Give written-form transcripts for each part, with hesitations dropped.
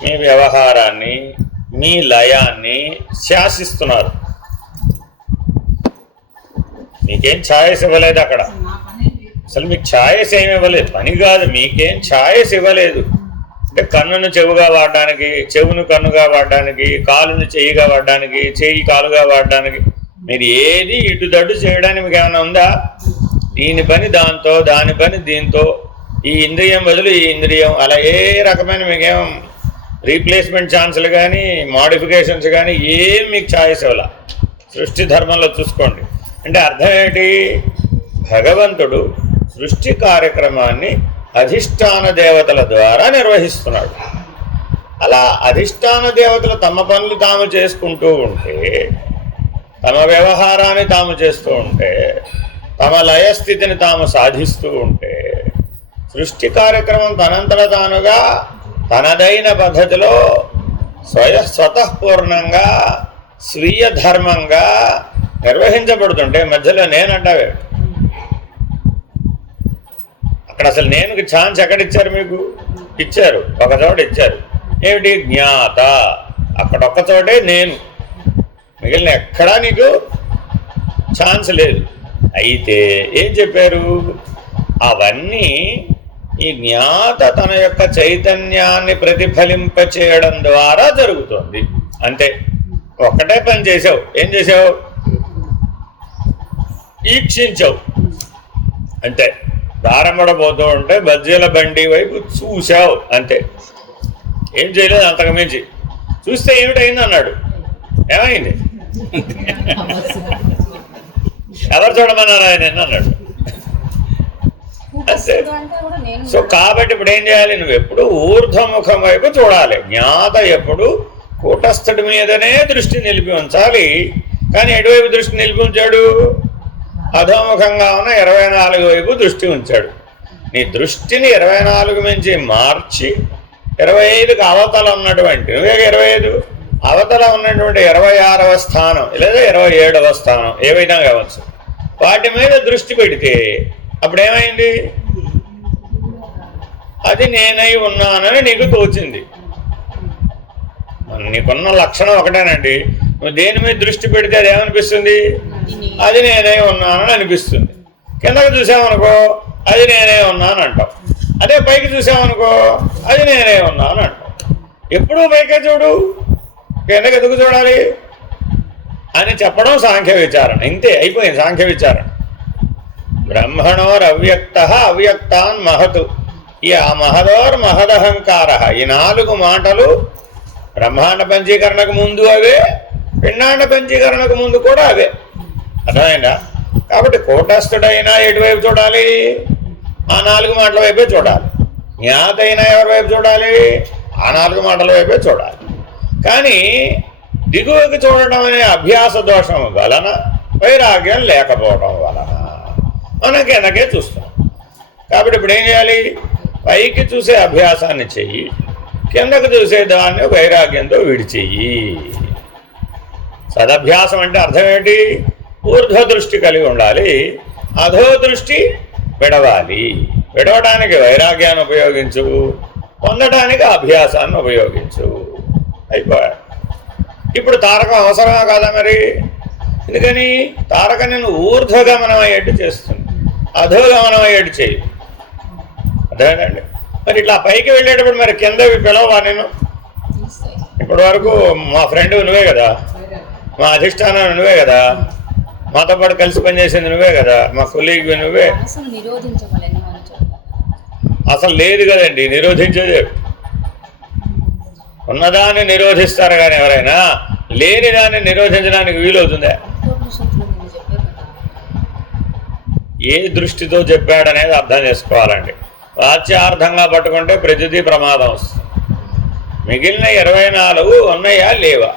మీ వ్యవహారాన్ని మీ లయాన్ని శాసిస్తున్నారు. మీకేం ఛాయస్ ఇవ్వలేదు అక్కడ. అసలు మీకు ఛాయస్ ఏమి ఇవ్వలేదు. పని కాదు, మీకేం ఛాయస్ ఇవ్వలేదు. అంటే కన్నును చెవుగా వాడడానికి, చెవును కన్నుగా వాడడానికి, కాలును చెయ్యిగా వాడడానికి, చెయ్యి కాలుగా వాడడానికి, మీరు ఏది ఇటుదడ్డు చేయడానికి మీకు ఏమైనా ఉందా? దీని పని దాంతో, దాని పని దీంతో, ఈ ఇంద్రియం బదులు ఈ ఇంద్రియం, అలా ఏ రకమైన మీకేం రీప్లేస్మెంట్ ఛాన్సులు కానీ మోడిఫికేషన్స్ కానీ ఏం మీకు ఛాయిస్ ఇవ్వాల. సృష్టి ధర్మంలో చూసుకోండి. అంటే అర్థం ఏంటి? భగవంతుడు సృష్టి కార్యక్రమాన్ని అధిష్టాన దేవతల ద్వారా నిర్వహిస్తున్నాడు. అలా అధిష్టాన దేవతలు తమ పనులు తాము చేసుకుంటూ ఉంటే, తమ వ్యవహారాన్ని తాము చేస్తూ ఉంటే, తమ లయస్థితిని తాము సాధిస్తూ ఉంటే, సృష్టి కార్యక్రమం తనంతట తానుగా తనదైన పద్ధతిలో స్వతఃపూర్ణంగా స్వీయ ధర్మంగా నిర్వహించబడుతుంటే మధ్యలో నేనంటావే. అక్కడ అసలు నేనుకి ఛాన్స్ ఎక్కడిచ్చారు? మీకు ఇచ్చారు, ఒక చోట ఇచ్చారు. ఏమిటి? జ్ఞాత. అక్కడొక్క చోటే నేను, మిగిలిన ఎక్కడా నీకు ఛాన్స్ లేదు. అయితే ఏం చెప్పారు? అవన్నీ ఈ జ్ఞాత తన యొక్క చైతన్యాన్ని ప్రతిఫలింపచేయడం ద్వారా జరుగుతుంది. అంతే. ఒక్కటే పని చేసావు. ఏం చేసావు? ఈక్షించావు. అంతే. ప్రారంభపడిపోతూ ఉంటే బజ్జీల బండి వైపు చూసావు. అంతే. ఏం చేయలేదు అంతకు మించి. చూస్తే ఏమిటైంది అన్నాడు. ఏమైంది? ఎవరు చూడమన్నారు ఆయన అన్నాడు. సో కాబట్టి ఇప్పుడు ఏం చేయాలి? నువ్వు ఎప్పుడు ఊర్ధ్వముఖం వైపు చూడాలి. జ్ఞాత ఎప్పుడు కూటస్థుడి మీదనే దృష్టి నిలిపి ఉంచాలి. కానీ ఎటువైపు దృష్టి నిలిపి ఉంచాడు? అధోముఖంగా ఉన్న 24 వైపు దృష్టి ఉంచాడు. నీ దృష్టిని 24 నుంచి మార్చి 25కి అవతల ఉన్నటువంటి, నువ్వే 25 అవతల ఉన్నటువంటి 26వ స్థానం లేదా 27వ స్థానం ఏవైనా కావచ్చు, వాటి మీద దృష్టి పెడితే అప్పుడేమైంది? అది నేనై ఉన్నానని నీకు తోచింది. నీకున్న లక్షణం ఒకటేనండి. నువ్వు దేని మీద దృష్టి పెడితే అది ఏమనిపిస్తుంది? అది నేనే ఉన్నానని అనిపిస్తుంది. కిందకి చూసామనుకో అది నేనే ఉన్నాను అంటావు. అదే పైకి చూసామనుకో అది నేనే ఉన్నాను అంటావు. ఎప్పుడూ పైకే చూడు, కిందకి ఎందుకు చూడాలి అని చెప్పడం సాంఖ్య విచారణ. ఇంతే, అయిపోయింది సాంఖ్య విచారణ. బ్రహ్మణోర్ అవ్యక్త అవ్యక్తాన్ మహతు ఈ మహదోర్ మహదహంకార. ఈ 4 మాటలు బ్రహ్మాండ పంచీకరణకు ముందు అవే, పిండాండ పంచీకరణకు ముందు కూడా అవే. అర్థమైందా? కాబట్టి కూటస్థుడైనా ఎటువైపు చూడాలి? ఆ 4 మాటల వైపే చూడాలి. జ్ఞాత అయినా ఎవరి వైపు చూడాలి? ఆ 4 మాటల వైపే చూడాలి. కానీ దిగువకి చూడటం అనే అభ్యాస దోషం వలన, వైరాగ్యం లేకపోవడం వలన మనం కిందకే చూస్తున్నాం. కాబట్టి ఇప్పుడు ఏం చేయాలి? పైకి చూసే అభ్యాసాన్ని చెయ్యి, కిందకు చూసే దాన్ని వైరాగ్యంతో విడిచెయ్యి. సదభ్యాసం అంటే అర్థం ఏంటి? ఊర్ధ్వ దృష్టి కలిగి ఉండాలి, అధో దృష్టి విడవాలి. విడవడానికి వైరాగ్యాన్ని ఉపయోగించు, పొందడానికి అభ్యాసాన్ని ఉపయోగించు. అయిపోయాడు. ఇప్పుడు తారకం అవసరమా కాదా మరి? ఎందుకని? తారక నేను ఊర్ధ్వగమనం అయ్యేట్టు చేస్తుంది, అధోగమనం అయ్యేట్టు చేయి. అర్థమేనండి? మరి ఇట్లా పైకి వెళ్ళేటప్పుడు మరి కిందవి పిలవా? నేను ఇప్పటి వరకు మా ఫ్రెండ్ నువ్వే కదా, మా అధిష్టానం నువ్వే కదా, మాతో పాటు కలిసి పనిచేసింది నువ్వే కదా, మా కొలీగ్ నువ్వే. అసలు లేదు కదండి నిరోధించేది. ఉన్నదాన్ని నిరోధిస్తారు కానీ ఎవరైనా లేని దాన్ని నిరోధించడానికి వీలవుతుందా? ఏ దృష్టితో చెప్పాడనేది అర్థం చేసుకోవాలండి. వాచ్యార్థంగా పట్టుకుంటే ప్రతిదీ ప్రమాదం వస్తుంది. మిగిలిన 24 ఉన్నాయా లేవా?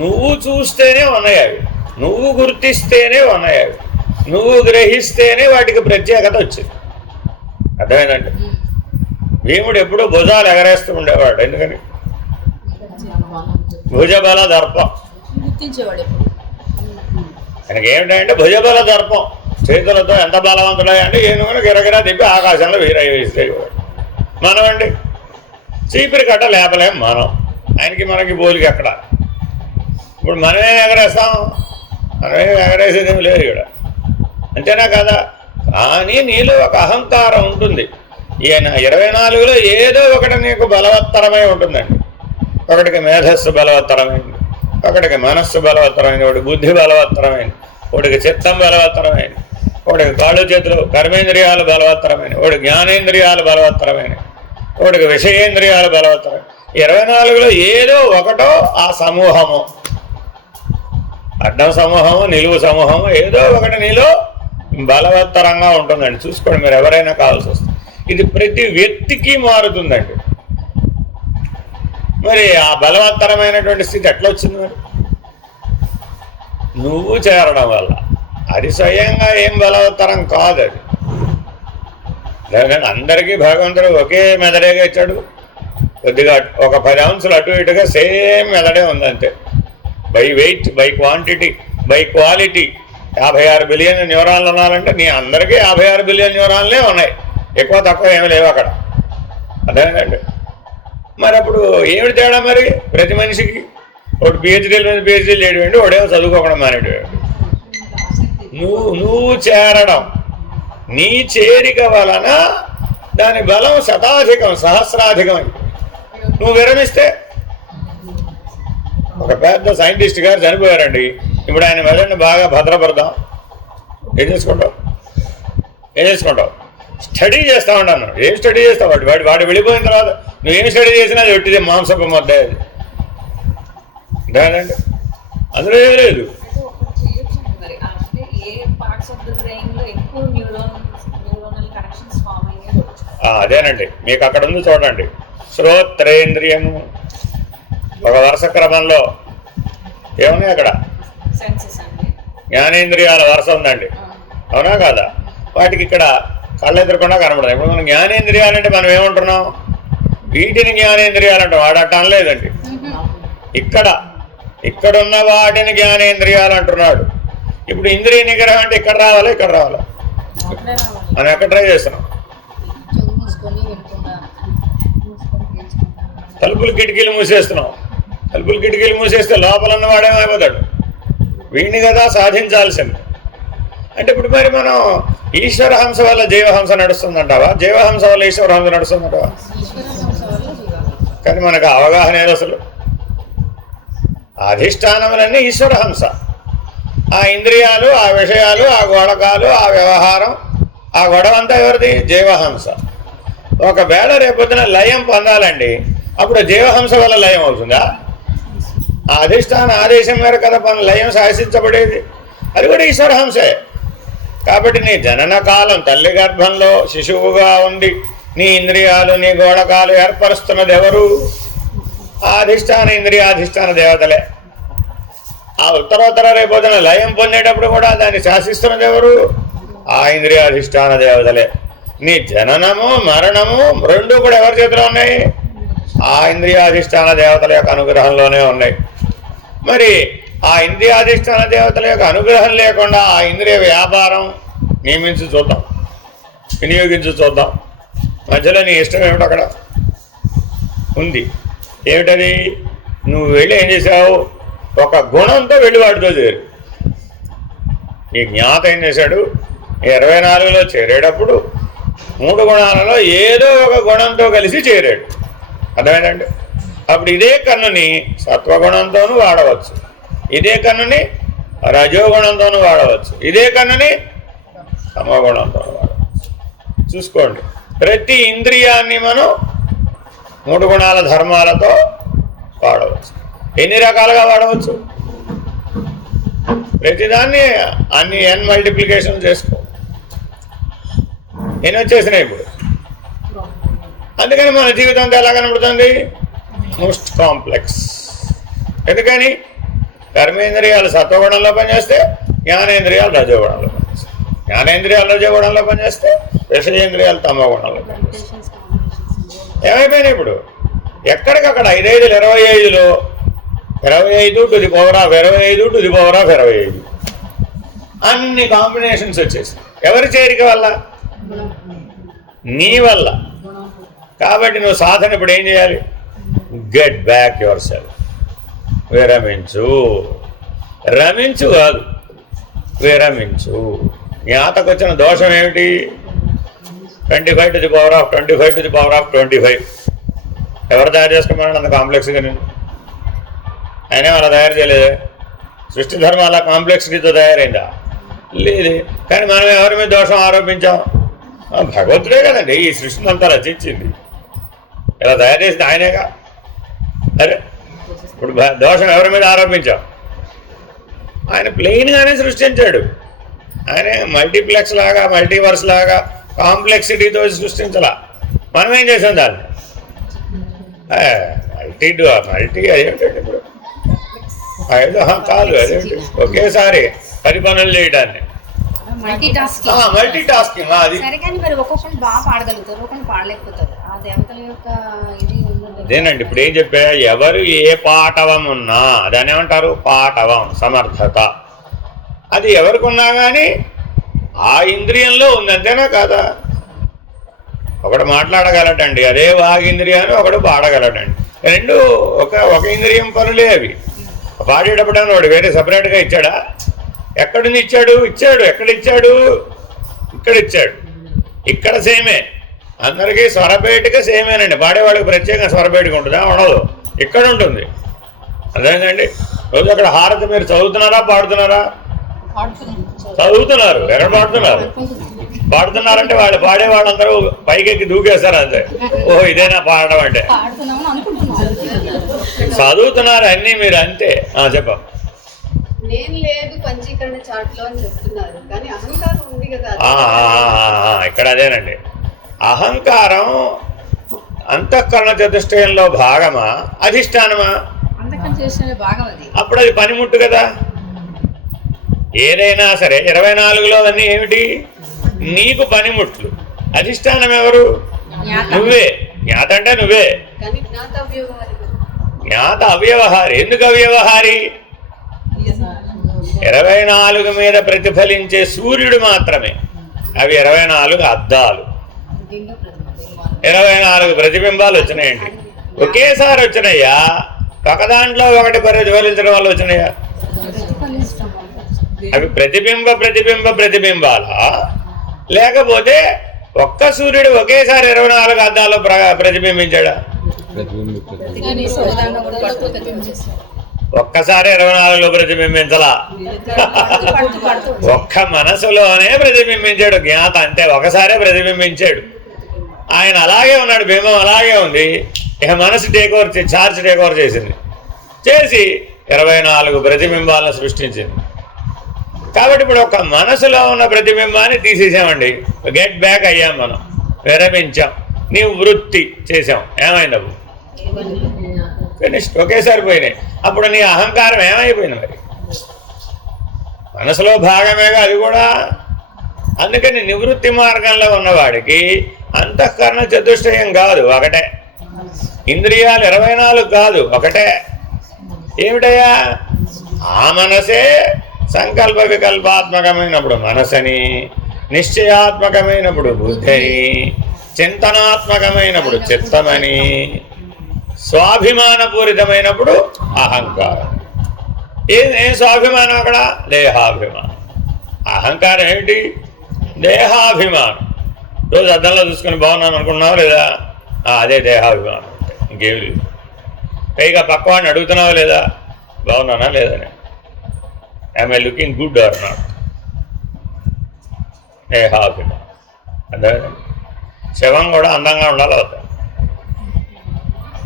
నువ్వు చూస్తేనే ఉన్నాయి అవి, నువ్వు గుర్తిస్తేనే ఉన్నాయి అవి, నువ్వు గ్రహిస్తేనే వాటికి ప్రత్యేకత వచ్చింది. అర్థమైందండి? భీముడు ఎప్పుడూ భుజాలు ఎగరేస్తూ ఉండేవాడు. ఎందుకని? భుజబల దర్పం. ఆయనకి ఏమిటంటే భుజబల దర్పం. చేతులతో ఎంత బలవంతుడా అంటే ఏనుగును గిరగిరా తిప్పి ఆకాశంలో వేసేవాడు. మనమండి చీపిరి కట్ట లేపలేం మనం, ఆయనకి మనకి పోలికి ఎక్కడ. ఇప్పుడు మనమేం ఎగరేస్తాం? మనమేం ఎగరేసేదేం లేదు ఇక్కడ, అంతేనా కదా? కానీ నీలో ఒక అహంకారం ఉంటుంది. ఈయన 24లో ఏదో ఒకటి నీకు బలవత్తరమై ఉంటుందండి. ఒకటికి మేధస్సు బలవత్తరమైంది, ఒకటికి మనస్సు బలవత్తరమైంది, ఒకటి బుద్ధి బలవత్తరమైంది, ఒకటికి చిత్తం బలవత్తరమైంది, ఒకటికి కాళ్ళు చేతులు కర్మేంద్రియాలు బలవత్తరమైనవి, ఒకటి జ్ఞానేంద్రియాలు బలవత్తరమైనవి, ఒకటికి విషయేంద్రియాలు బలవత్తరమైనవి. 24లో ఏదో ఒకటో ఆ సమూహము, అడ్డం సమూహము, నిలువు సమూహము, ఏదో ఒకటి నీలో బలవత్తరంగా ఉంటుందండి. చూసుకోండి, మీరు ఎవరైనా కావాల్సి వస్తుంది. ఇది ప్రతి వ్యక్తికి మారుతుందండి. మరి ఆ బలవత్తరమైనటువంటి స్థితి ఎట్లా వచ్చింది? మరి నువ్వు చేరడం వల్ల. అది స్వయంగా ఏం బలవత్తరం కాదు. అది అందరికీ భగవంతుడు ఒకే మెదడేగా ఇచ్చాడు. కొద్దిగా ఒక 10 ounces అటు ఇటుగా సేమ్ మెదడే ఉందంతే. By weight, by quantity, by quality 56 billion న్యూరాన్లు ఉన్నారంటే నీ అందరికీ 56 బిలియన్ న్యూరాన్లే ఉన్నాయి, ఎక్కువ తక్కువ ఏమి లేవు అక్కడ, అదేనండి. మరి అప్పుడు ఏమిటి తేడా? మరి ప్రతి మనిషికి ఒకటి పిహెచ్డీల మీద పిహెచ్డీలు చేయడం, ఒకడేమో చదువుకోవడం మానేటువంటి. నువ్వు చేరడం, నీ చేరిక వలన దాని బలం శతాధికం, సహస్రాధికం. నువ్వు విరమిస్తే, ఒక పెద్ద సైంటిస్ట్ గారు చనిపోయారండి, ఇప్పుడు ఆయన మెదడుని బాగా భద్రపడదాం, ఏం చేసుకుంటావు? స్టడీ చేస్తా ఉంటాను. ఏం స్టడీ చేస్తావు? వాడు వెళ్ళిపోయిన తర్వాత నువ్వేం స్టడీ చేసినా అది ఒట్టిదే, మాంసపు మొద్ద. అంతేనండి, అందులో ఏం లేదు. అదేనండి, మీకు అక్కడ ఉంది చూడండి. శ్రోత్రేంద్రియము ఒక వరుస క్రమంలో ఏమున్నాయి అక్కడ? జ్ఞానేంద్రియాల వరుస ఉందండి, అవునా కాదా? వాటికి ఇక్కడ కళ్ళు ఎదురకుండా కనబడదు. ఇప్పుడు మనం జ్ఞానేంద్రియాలంటే మనం ఏమంటున్నాం? వీటిని జ్ఞానేంద్రియాలు అంటాం, వాడట అనలేదండి. ఇక్కడున్న వాటిని జ్ఞానేంద్రియాలు అంటున్నాడు. ఇప్పుడు ఇంద్రియ నిగ్రహం అంటే ఇక్కడ రావాలా? మనం ఎక్కడ ట్రై చేస్తున్నాం? తలుపులు కిటికీలు మూసేస్తున్నాం. తలుపులు కిటికీలు మూసేస్తే లోపల ఉన్నవాడేమైపోతాడు? వీడిని కదా సాధించాల్సింది. అంటే ఇప్పుడు మరి మనం ఈశ్వరహంస వల్ల జీవహంస నడుస్తుందంటావా? జీవహంస వల్ల ఈశ్వరహంస నడుస్తుందంటావా? కానీ మనకు అవగాహన ఏది అసలు? అధిష్టానములన్నీ ఈశ్వరహంస. ఆ ఇంద్రియాలు, ఆ విషయాలు, ఆ గోడకాలు, ఆ వ్యవహారం, ఆ గొడవ అంతా ఎవరిది? జీవహంస. ఒకవేళ రేపొద్దున లయం పొందాలండి, అప్పుడు జీవహంస వల్ల లయం అవుతుందా? ఆ అధిష్టాన ఆదేశం మేరకు కదా మన లయం శాసించబడేది, అది కూడా ఈశ్వరహంసే. కాబట్టి నీ జనన కాలం, తల్లి గర్భంలో శిశువుగా ఉండి నీ ఇంద్రియాలు, నీ గోడకాలు ఏర్పరుస్తున్నది ఎవరు? ఆ అధిష్టాన ఇంద్రియాధిష్టాన దేవతలే. ఆ ఉత్తరోత్తర రేపొద్దున లయం పొందేటప్పుడు కూడా దాన్ని శాసిస్తున్నది ఎవరు? ఆ ఇంద్రియాధిష్టాన దేవతలే. నీ జననము మరణము రెండు కూడా ఎవరి చేతిలో ఉన్నాయి? ఆ ఇంద్రియాధిష్టాన దేవతల యొక్క అనుగ్రహంలోనే ఉన్నాయి. మరి ఆ ఇంద్రియాధిష్టాన దేవతల యొక్క అనుగ్రహం లేకుండా ఆ ఇంద్రియ వ్యాపారం నియమించి చూద్దాం, వినియోగించి చూద్దాం. మధ్యలో నీ ఇష్టం ఏమిటి అక్కడ ఉంది? ఏమిటది? నువ్వు వెళ్ళి ఏం చేసావు? ఒక గుణంతో వెళ్ళి వాటితో చేరు. ఈ జ్ఞాత ఏం చేశాడు? 24లో చేరేటప్పుడు 3 గుణాలలో ఏదో ఒక గుణంతో కలిసి చేరాడు, అర్థమైందండి? అప్పుడు ఇదే కన్నుని సత్వగుణంతోనూ వాడవచ్చు, ఇదే కన్నుని రజోగుణంతోనూ వాడవచ్చు, ఇదే కన్నుని తమోగుణంతోనూ వాడవచ్చు. చూసుకోండి, ప్రతి ఇంద్రియాన్ని మనం 3 గుణాల ధర్మాలతో వాడవచ్చు. ఎన్ని రకాలుగా వాడవచ్చు? ప్రతిదాన్ని అన్ని n మల్టిప్లికేషన్ చేసుకో. ఎన్ని వచ్చేసినాయి ఇప్పుడు? అందుకని మన జీవితం అంతా ఎలా కనబడుతుంది? Most complex. ఎందుకని? కర్మేంద్రియాలు సత్వగుణంలో పనిచేస్తే జ్ఞానేంద్రియాలు రజోగుణంలో పనిచేస్తాయి, జ్ఞానేంద్రియాలు రజోగుణంలో పనిచేస్తే విషయేంద్రియాలు తమోగుణంలో పనిచేస్తాయి. ఏమైపోయినాయి ఇప్పుడు? ఎక్కడికక్కడ 5 5 25లో 25 to the power of 25 to the power of 25 అన్ని కాంబినేషన్స్ వచ్చేసి ఎవరి చేరిక వల్ల? నీ వల్ల. కాబట్టి నువ్వు సాధన ఇప్పుడు ఏం చేయాలి? Get back yourself. విరమించు. రమించు కాదు, విరమించు. జ్ఞాతకు వచ్చిన దోషం ఏమిటి? 25 to the power of 25 to the power of 25. ఎవరు తయారు చేసుకోమన్నాడు అంత కాంప్లెక్స్గా? నేను అయినా అలా తయారు చేయలేదే. సృష్టి ధర్మం అలా కాంప్లెక్సిటీతో తయారైందా? లేదే. కానీ మనం ఎవరి మీద దోషం ఆరోపించాం? భగవంతుడే కదండి ఈ సృష్టిని అంతా రచించింది, ఇలా తయారు చేసింది ఆయనేగా. అరే ఇప్పుడు దోషం ఎవరి మీద ఆరోపించాం? ఆయన ప్లెయిన్గానే సృష్టించాడు. ఆయన మల్టీప్లెక్స్ లాగా, మల్టీవర్స్ లాగా కాంప్లెక్సిటీతో సృష్టించలా. మనం ఏం చేసాం దాన్ని? మల్టీ అదేంటండి ఇప్పుడు 5 కాదు, అదేంటి ఒకేసారి 10 పనులు చేయడాన్ని మల్టీ టాస్కింగ్. అది అదేనండి. ఇప్పుడు ఏం చెప్పా? ఎవరు ఏ పాటవం ఉన్నా దాన్ని ఏమంటారు? పాటవం, సమర్థత. అది ఎవరికి ఉన్నా కానీ ఆ ఇంద్రియంలో ఉంది, అంతేనా కాదా? ఒకడు మాట్లాడగలడండి, అదే వాగింద్రియాన్ని ఒకడు పాడగలడండి. రెండు ఒక ఇంద్రియం పనులే అవి. పాడేటప్పుడైనా వాడు వేరే సపరేట్గా ఇచ్చాడా? ఎక్కడుంది ఇచ్చాడు? ఎక్కడ ఇచ్చాడు? ఇక్కడ ఇచ్చాడు. ఇక్కడ సేమే, అందరికీ స్వరపేటిక సేమేనండి. పాడేవాడికి ప్రత్యేకంగా స్వరపేటిక ఉంటుందా? ఉండదు, ఇక్కడ ఉంటుంది. అదేంటండి. రోజు అక్కడ హారతి మీరు చదువుతున్నారా పాడుతున్నారా? చదువుతున్నారు. ఎక్కడ పాడుతున్నారు? పాడుతున్నారంటే వాళ్ళు పాడేవాళ్ళందరూ పైకెక్కి దూకేస్తారు అంతే. ఓహో ఇదేనా పాడడం అంటే? చదువుతున్నారు అన్నీ మీరు అంతే. చెప్ప ఇక్కడ అదేనండి. అహంకారం అంతఃకరణ చతుష్టయంలో భాగమా అధిష్టానమా? అప్పుడు అది పనిముట్టు కదా. ఏదైనా సరే 24లో అన్నీ ఏమిటి? నీకు పనిముట్లు. అధిష్టానం ఎవరు? నువ్వే. జ్ఞాత అంటే నువ్వే. జ్ఞాత అవ్యవహారి. ఎందుకు అవ్యవహారి? 24 మీద ప్రతిఫలించే సూర్యుడు మాత్రమే. అవి 24 అద్దాలు, 24 ప్రతిబింబాలు వచ్చినాయండి. ఒకేసారి వచ్చినాయా? ఒక దాంట్లో ఒకటి ప్రతిఫలించడం వల్ల వచ్చినాయా? అవి ప్రతిబింబాలా? లేకపోతే ఒక్క సూర్యుడు ఒకేసారి 24 అద్దాల్లో ప్రతిబింబించాడా? ఒక్కసారి 24లో ప్రతిబింబించలా, ఒక్క మనసులోనే ప్రతిబింబించాడు జ్ఞాత. అంతే, ఒకసారే ప్రతిబింబించాడు. ఆయన అలాగే ఉన్నాడు, బింబం అలాగే ఉంది. ఇక మనసు ఛార్జ్ టేక్ ఓవర్ చేసి 24 ప్రతిబింబాలను సృష్టించింది. కాబట్టి ఇప్పుడు ఒక మనసులో ఉన్న ప్రతిబింబాన్ని తీసేసామండి. గెట్ బ్యాక్ అయ్యాం, మనం విరమించాం. నీవు వృత్తి చేసాం, ఏమైంది? అప్పుడు ఫినిష్డ్, ఒకేసారి పోయినాయి. అప్పుడు నీ అహంకారం ఏమైపోయింది? మరి మనసులో భాగమేగా అది కూడా. అందుకని నివృత్తి మార్గంలో ఉన్నవాడికి అంతఃకరణ చతుష్టయం కాదు, ఒకటే. ఇంద్రియాలు 24 కాదు, ఒకటే. ఏమిటయ్యా? ఆ మనసే సంకల్ప వికల్పాత్మకమైనప్పుడు మనసని, నిశ్చయాత్మకమైనప్పుడు బుద్ధిని, చింతనాత్మకమైనప్పుడు చిత్తమని, స్వాభిమానపూరితమైనప్పుడు అహంకారం. ఏం స్వాభిమానం అక్కడ? దేహాభిమానం. అహంకారం ఏమిటి? దేహాభిమానం. రోజు అద్దంలో చూసుకొని బాగున్నాను అనుకున్నావా లేదా? అదే దేహాభిమానం అంటే, ఇంకేం లేదు. పైగా పక్కవాడిని అడుగుతున్నావా లేదా బాగున్నానా లేదని? I'm looking good or not? దేహాభిమానం. అదే శవం కూడా అందంగా ఉండాలి అవుతా?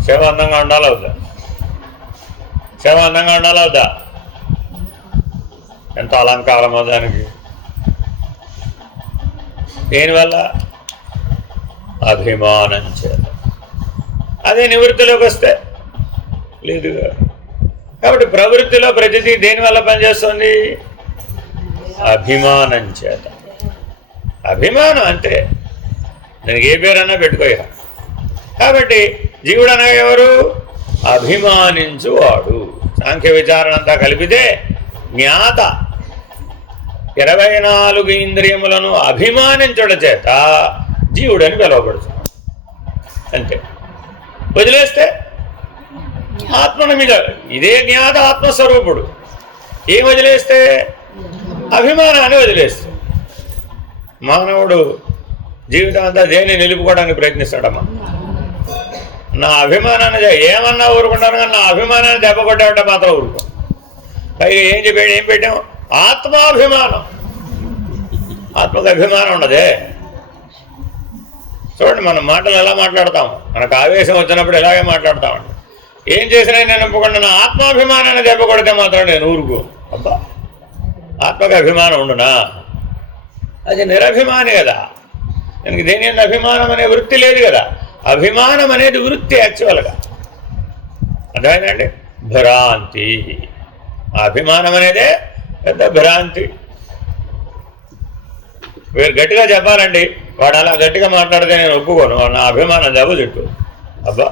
శవం అందంగా ఉండాలి అవుతా? శవం అందంగా ఉండాలి అవుతా? ఎంత అలంకారమో దానికి. దేనివల్ల? అభిమానం చేత. అదే నివృత్తిలోకి వస్తే లేదుగా. కాబట్టి ప్రవృత్తిలో ప్రతిదీ దేనివల్ల పనిచేస్తుంది? అభిమానం చేత. అభిమానం అంతే, దానికి ఏ పేరన్నా పెట్టుకోయా. కాబట్టి జీవుడు అనగా ఎవరు? అభిమానించువాడు. సాంఖ్య విచారణ అంతా కలిపితే జ్ఞాత 24 ఇంద్రియములను అభిమానించడం చేత జీవుడని పిలువబడుతున్నాడు. అంతే. వదిలేస్తే ఆత్మను మీద ఇదే జ్ఞాత ఆత్మస్వరూపుడు. ఏం వదిలేస్తే అభిమానాన్ని వదిలేస్తే. మానవుడు జీవితం అంతా దేన్ని నిలుపుకోవడానికి ప్రయత్నిస్తాడమ్మా. నా అభిమానాన్ని ఏమన్నా ఊరుకుంటాను కానీ నా అభిమానాన్ని దెబ్బ కొట్టామంటే మాత్రం ఊరుకో. పైగా ఏం చెప్పాడు, ఏం పెట్టాం? ఆత్మాభిమానం. ఆత్మకు అభిమానం ఉండదే. చూడండి మన మాటలు ఎలా మాట్లాడతాము, మనకు ఆవేశం వచ్చినప్పుడు ఇలాగే మాట్లాడతామండి. ఏం చేసినా నేను ఒప్పుకుండా నా ఆత్మాభిమానాన్ని దెబ్బ కొడితే మాత్రం నేను ఊరుకో. అబ్బా, ఆత్మకు అభిమానం ఉండునా? అది నిరభిమాని కదా. దానికి దేని అభిమానం అనే వృత్తి లేదు కదా. అభిమానం అనేది వృత్తి యాక్చువల్గా. అర్థమైందండి? భ్రాంతి. అభిమానం అనేదే పెద్ద భ్రాంతి. మీరు గట్టిగా చెప్పాలండి, వాడు అలా గట్టిగా మాట్లాడితే నేను ఒప్పుకోను, నా అభిమానం దెబ్బతిట్టు. అబ్బా,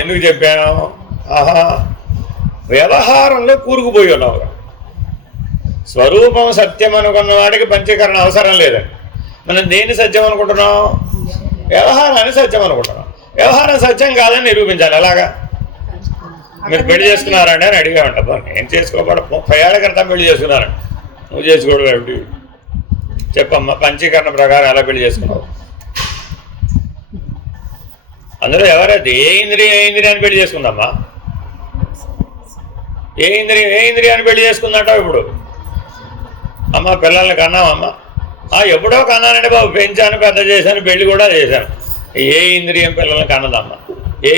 ఎందుకు చెప్పాను? ఆహా, వ్యవహారంలో కూరుకుపోయి ఉన్నావు. స్వరూపం సత్యం అనుకున్న వాడికి పంచీకరణ అవసరం లేదండి. మనం దేన్ని సత్యం అనుకుంటున్నాం? వ్యవహారాన్ని సత్యం అనుకుంటున్నాం. వ్యవహారం సత్యం కాదని నిరూపించాలి. ఎలాగా? మీరు పెళ్లి చేసుకున్నారండి అని అడిగామంట. నేను చేసుకోకూడదు, 30 ఏళ్ల క్రితం పెళ్లి చేసుకున్నారండి. నువ్వు చేసుకోవడం ఏమిటి చెప్పమ్మా? పంచీకరణ ప్రకారం ఎలా పెళ్లి చేసుకున్నావు? అందులో ఎవరైతే ఏ ఇంద్రియాన్ని పెళ్లి చేసుకుందమ్మా? ఏ ఇంద్రియాన్ని పెళ్లి చేసుకుందంటావు ఇప్పుడు? అమ్మ పిల్లల్ని కన్నామమ్మా? ఎప్పుడో కన్నానండి బాబు, పెంచాను, పెద్ద చేశాను, పెళ్లి కూడా చేశాను. ఏ ఇంద్రియం పిల్లల్ని కన్నదమ్మా? ఏ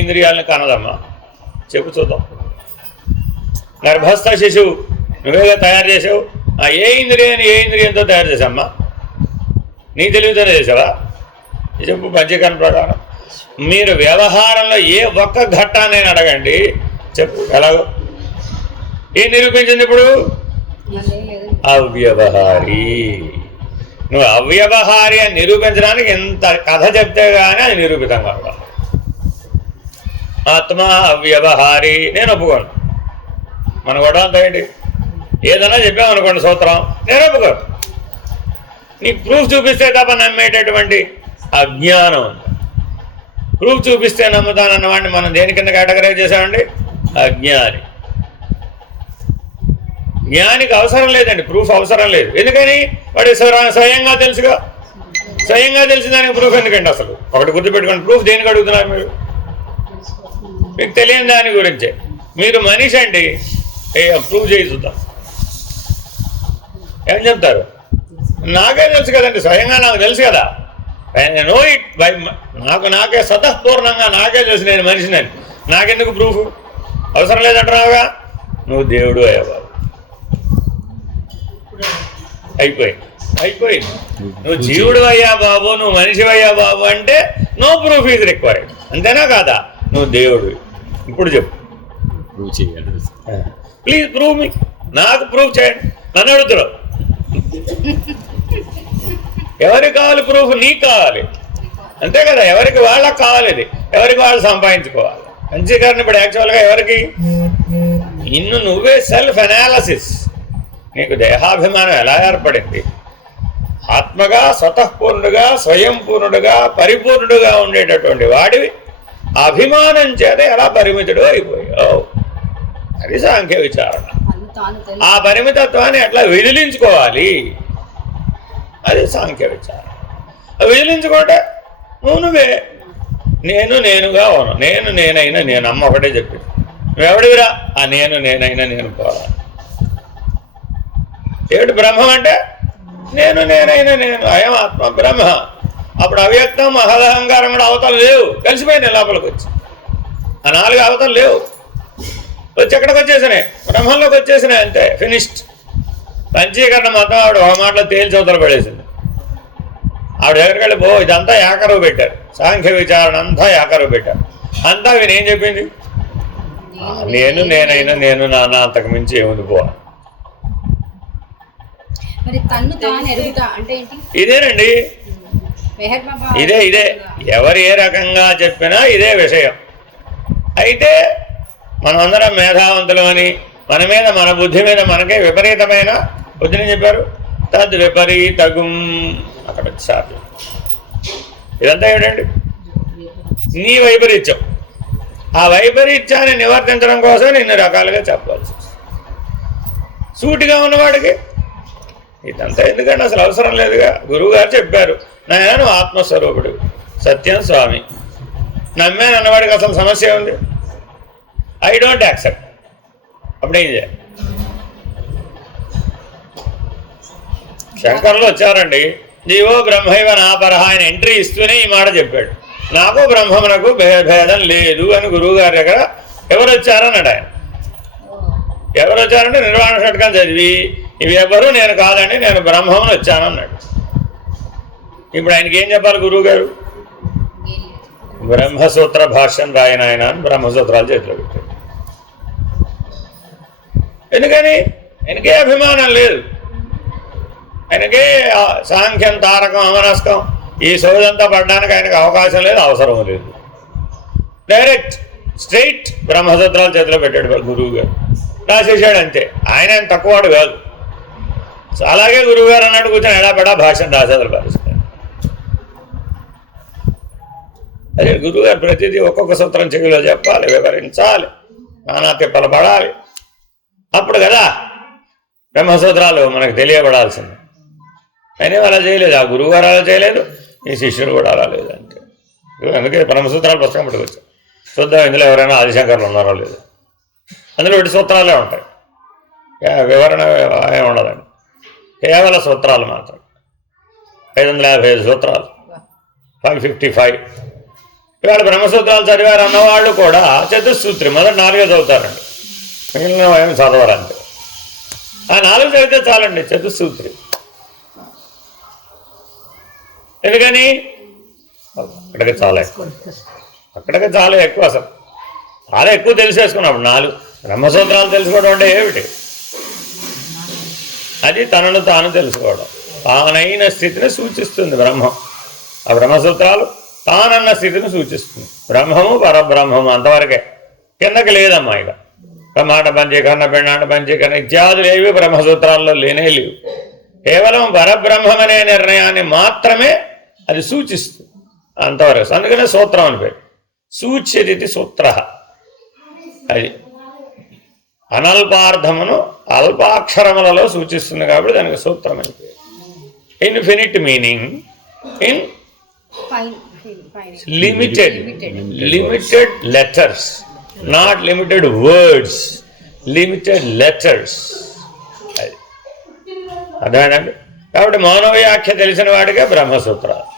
ఇంద్రియాలను కన్నదమ్మా? చెప్పు చూద్దాం. గర్భస్థ శిశువు నువ్వేగా తయారు చేసావు. ఏ ఇంద్రియంతో తయారు చేసామ్మా? నీ తెలివితోనే చేసావా? చెప్పు. పంచీకరణ ప్రకారం మీరు వ్యవహారంలో ఏ ఒక్క ఘట్టాన్ని అడగండి, చెప్పు ఎలాగో. ఏం నిరూపించింది ఇప్పుడు? అవ్యవహారి. నువ్వు అవ్యవహారి అని నిరూపించడానికి ఎంత కథ చెప్తే కానీ అది నిరూపితం కావాలి. ఆత్మ అవ్యవహారి నేను ఒప్పుకోను. మన కూడా అంత ఏంటి? ఏదైనా చెప్పామనుకోండి సూత్రం, నేను ఒప్పుకోను. నీకు ప్రూఫ్ చూపిస్తే తప్ప నమ్మేటటువంటి అజ్ఞానం. ప్రూఫ్ చూపిస్తే నమ్ముతానన్నవాడిని మనం దేని కింద కేటగరైజ్ చేసామండి? అజ్ఞాని. జ్ఞానికి అవసరం లేదండి, ప్రూఫ్ అవసరం లేదు. ఎందుకని? వాడి స్వయంగా తెలుసుగా. స్వయంగా తెలిసిన దానికి ప్రూఫ్ ఎందుకండి? అసలు ఒకటి గుర్తుపెట్టుకోండి, ప్రూఫ్ దేనికి అడుగుతున్నారు మీరు? మీకు తెలియని దాని గురించే. మీరు మనిషి అండి, ప్రూవ్ చేయి చూద్దాం. ఏం చెప్తారు? నాకే తెలుసు కదండి, స్వయంగా నాకు తెలుసు కదా. నో ఇట్ బై నాకే స్వతఃపూర్ణంగా నాకే తెలుసు నేను మనిషినని. నాకెందుకు ప్రూఫ్? అవసరం లేదంటున్నావుగా. నువ్వు దేవుడు అయ్యావు. అయిపోయింది. నువ్వు జీవుడు అయ్యా బాబు, నువ్వు మనిషి అయ్యా బాబు అంటే నో ప్రూఫ్ ఈజ్ రిక్వైర్డ్. అంతేనా కాదా? నువ్వు దేవుడు. ఇప్పుడు చెప్పు, ప్రూవ్ చేయాలి. Please prove me. నాకు ప్రూవ్ చేయండి. నన్ను అడుగుతున్నావు. ఎవరికి కావాలి ప్రూఫ్? నీకు కావాలి, అంతే కదా. ఎవరికి వాళ్ళకి కావాలి, ఇది ఎవరికి వాళ్ళు సంపాదించుకోవాలి. పంచీకరణ ఇప్పుడు యాక్చువల్గా ఎవరికి? నిన్ను నువ్వే సెల్ఫ్ అనాలసిస్. నీకు దేహాభిమానం ఎలా ఏర్పడింది? ఆత్మగా స్వతఃపూర్ణుడుగా స్వయంపూర్ణుడుగా పరిపూర్ణుడుగా ఉండేటటువంటి వాడివి అభిమానం చేత ఎలా పరిమితుడు అయిపోయావు? అది సాంఖ్య విచారణ. ఆ పరిమితత్వాన్ని ఎట్లా విదిలించుకోవాలి, అది సాంఖ్య విచారణ. విదిలించుకుంటే నువ్వే నేనుగా ఉన్నాను. నేనైనా నేను. అమ్మ ఒకటే చెప్పింది, నువ్వెవడివిరా? నేనైనా నేను పోవాలి. ఏమిటి బ్రహ్మం అంటే? నేనైనా నేను. అయం ఆత్మ బ్రహ్మ. అప్పుడు అవ్యక్తం మహదహంకారం కూడా అవతలు లేవు, కలిసిపోయినాయి లోపలికి వచ్చి. ఆ 4 అవతలు లేవు, వచ్చి ఎక్కడికి వచ్చేసినాయి? బ్రహ్మంలోకి వచ్చేసినాయి, అంతే, ఫినిష్డ్. పంచీకరణ మొత్తం ఆవిడ ఒక మాటలో తేల్చి అవతలు పడేసింది. ఆవిడ దగ్గరికి వెళ్ళి ఇదంతా ఏకరువు పెట్టారు. సాంఖ్య విచారణ అంతా ఏకరువు పెట్టారు. అంతా వినేం చెప్పింది? నేనైనా నేను నాన్న, అంతకు మించి ఏముంది పో. ఇదేనండి, ఇదే ఎవరు ఏ రకంగా చెప్పినా ఇదే విషయం. అయితే మనమందరం మేధావంతులు అని మన బుద్ధి మీద మనకే విపరీతమైన పొద్దునే చెప్పారు తద్ విపరీతగుం అక్కడ సాధ్యం. ఇదంతా ఏమిటండి? నీ వైపరీత్యం. ఆ వైపరీత్యాన్ని నివర్తించడం కోసం ఇన్ని రకాలుగా చెప్పాల్సి సూటిగా ఉన్నవాడికి ఇదంతా ఎందుకంటే అసలు అవసరం లేదుగా. గురువుగారు చెప్పారు, నాయన నువ్వు ఆత్మస్వరూపుడు, సత్యం స్వామి, నమ్మాను అన్నవాడికి అసలు సమస్య ఉంది. I don't accept. అప్పుడేం చేయాలి? శంకరులు వచ్చారండి, జీవో బ్రహ్మైవ నాపరహ ఆయన ఎంట్రీ ఇస్తూనే ఈ మాట చెప్పాడు, నాకు బ్రహ్మమునకు భేదం లేదు అని గురువుగారి దగ్గర ఎవరు వచ్చారన్నాడు ఆయన. ఎవరు వచ్చారంటే నిర్వాణ షట్కాలు చదివి ఇవి ఎవరు నేను కాదండి నేను బ్రహ్మమును వచ్చానన్నాడు. ఇప్పుడు ఆయనకి ఏం చెప్పాలి గురువుగారు? బ్రహ్మసూత్ర భాష్యం రాయన ఆయన అని బ్రహ్మసూత్రాలు చేతిలో పెట్టాడు. ఎందుకని ఆయనకే అభిమానం లేదు. ఆయనకే సాంఖ్యం తారకం అమనస్కం ఈ సోదంతా పడడానికి ఆయనకు అవకాశం లేదు, అవసరం లేదు. డైరెక్ట్ స్ట్రైట్ బ్రహ్మసూత్రాలు చేతిలో పెట్టాడు గురువు గారు, రాసేసాడు అంతే. ఆయన తక్కువవాడు కాదు. అలాగే గురువుగారు అన్నాడు కూర్చొని ఎడాపెడా భాషను రాసేదారు పరిస్థితి. అదే గురువుగారు ప్రతిదీ ఒక్కొక్క సూత్రం చెవిలో చెప్పాలి, వివరించాలి, నానా తిప్పలు పడాలి. అప్పుడు కదా బ్రహ్మసూత్రాలు మనకు తెలియబడాల్సింది. ఆయన అలా చేయలేదు, ఆ గురువుగారు అలా చేయలేదు, ఈ శిష్యుడు కూడా అలా లేదు. అంటే అందుకే బ్రహ్మసూత్రాలు పుస్తకం పట్టుకొచ్చారు. చూద్దాం ఇందులో ఎవరైనా ఆదిశంకర్లు ఉన్నారో లేదు. అందులో 1 సూత్రాలే ఉంటాయి, వివరణ ఏమి ఉండదండి, కేవల సూత్రాలు మాత్రం. 555 సూత్రాలు, 555. ఇవాళ బ్రహ్మసూత్రాలు చదివారు అన్నవాళ్ళు కూడా చతుస్సూత్రి మొదటి 4 చదువుతారండి, మిగిలిన ఏమి చదవాలంటే. ఆ 4 చదివితే చాలండి చతుస్సూత్రి. ఎందుకని అక్కడికి చాలా ఎక్కువ, అక్కడికి చాలా ఎక్కువ, అసలు చాలా ఎక్కువ తెలిసేసుకున్నాడు. 4 బ్రహ్మసూత్రాలు తెలుసుకోవడం అంటే ఏమిటి? అది తనను తాను తెలుసుకోవడం, తానైన స్థితిని సూచిస్తుంది బ్రహ్మం. ఆ బ్రహ్మసూత్రాలు తానన్న స్థితిని సూచిస్తుంది. బ్రహ్మము పరబ్రహ్మము అంతవరకే, కిందకి లేదమ్మా. ఇక మాట పంచీకరణ, పిండాండ పంచీకరణ ఇత్యాదులు ఏవి బ్రహ్మసూత్రాల్లో లేనే లేవు. కేవలం పరబ్రహ్మమనే నిర్ణయాన్ని మాత్రమే అది సూచిస్తుంది అంతవరకు. అందుకనే సూత్రం అని పేరు. సూచ్యతి సూత్ర. అది అనల్పార్థమును అల్పాక్షరములలో సూచిస్తుంది కాబట్టి దానికి సూత్రం అని పేరు. Infinite meaning in limited letters, not limited words, limited letters. అదేనండి. కాబట్టి మౌనవ్యాఖ్య తెలిసిన వాడికే బ్రహ్మసూత్రాలు,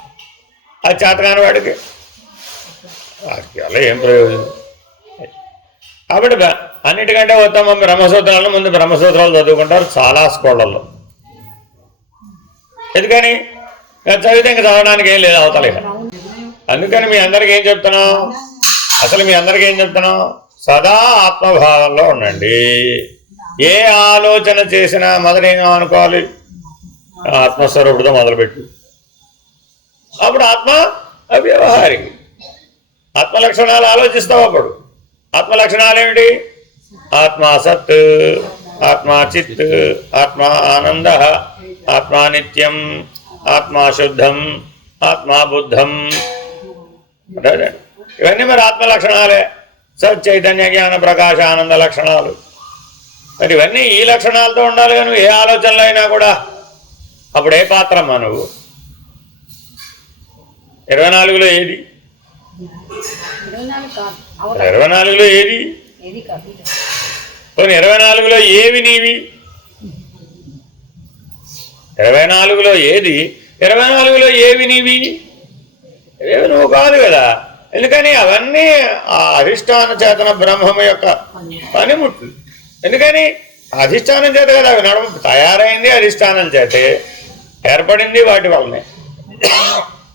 అది చేతకాని వాడికి అలా ఏం ప్రయోజనం. కాబట్టి అన్నిటికంటే ఉత్తమం బ్రహ్మసూత్రాలను ముందు బ్రహ్మసూత్రాలు చదువుకుంటారు చాలా స్కూళ్ళల్లో. ఎందుకని చదివితే ఇంకా చదవడానికి ఏం లేదు అవతలేక. అందుకని మీ అందరికీ ఏం చెప్తున్నాం, అసలు మీ అందరికీ ఏం చెప్తున్నాం, సదా ఆత్మభావంలో ఉండండి. ఏ ఆలోచన చేసినా మొదలైనా అనుకోవాలి ఆత్మస్వరూపుడితో మొదలుపెట్టి. అప్పుడు ఆత్మ అవ్యవహారికి, ఆత్మలక్షణాలు ఆలోచిస్తావు. అప్పుడు ఆత్మలక్షణాలు ఏమిటి? ఆత్మా సత్, ఆత్మా చిత్, ఆత్మా ఆనంద, ఆత్మా నిత్యం, ఆత్మా శుద్ధం, ఆత్మా బుద్ధం. ఇవన్నీ మరి ఆత్మ లక్షణాలే. సత్ చైతన్య జ్ఞాన ప్రకాశ ఆనంద లక్షణాలు. మరి ఇవన్నీ ఈ లక్షణాలతో ఉండాలి. కానీ ఏ ఆలోచనలు అయినా కూడా అప్పుడు ఏ పాత్రమ్మా నువ్వు? 24లో ఏది? 24లో ఏది? కొన్ని 24లో ఏవి నీవి? 24లో ఏది? 24లో ఏవి నీవి? ఏవి నువ్వు కాదు కదా. ఎందుకని అవన్నీ ఆ అధిష్టాన చేతన బ్రహ్మము యొక్క పనిముట్లు. ఎందుకని అధిష్టానం చేత కదా అవి నడుము తయారైంది, అధిష్టానం చేతే ఏర్పడింది, వాటి వల్లనే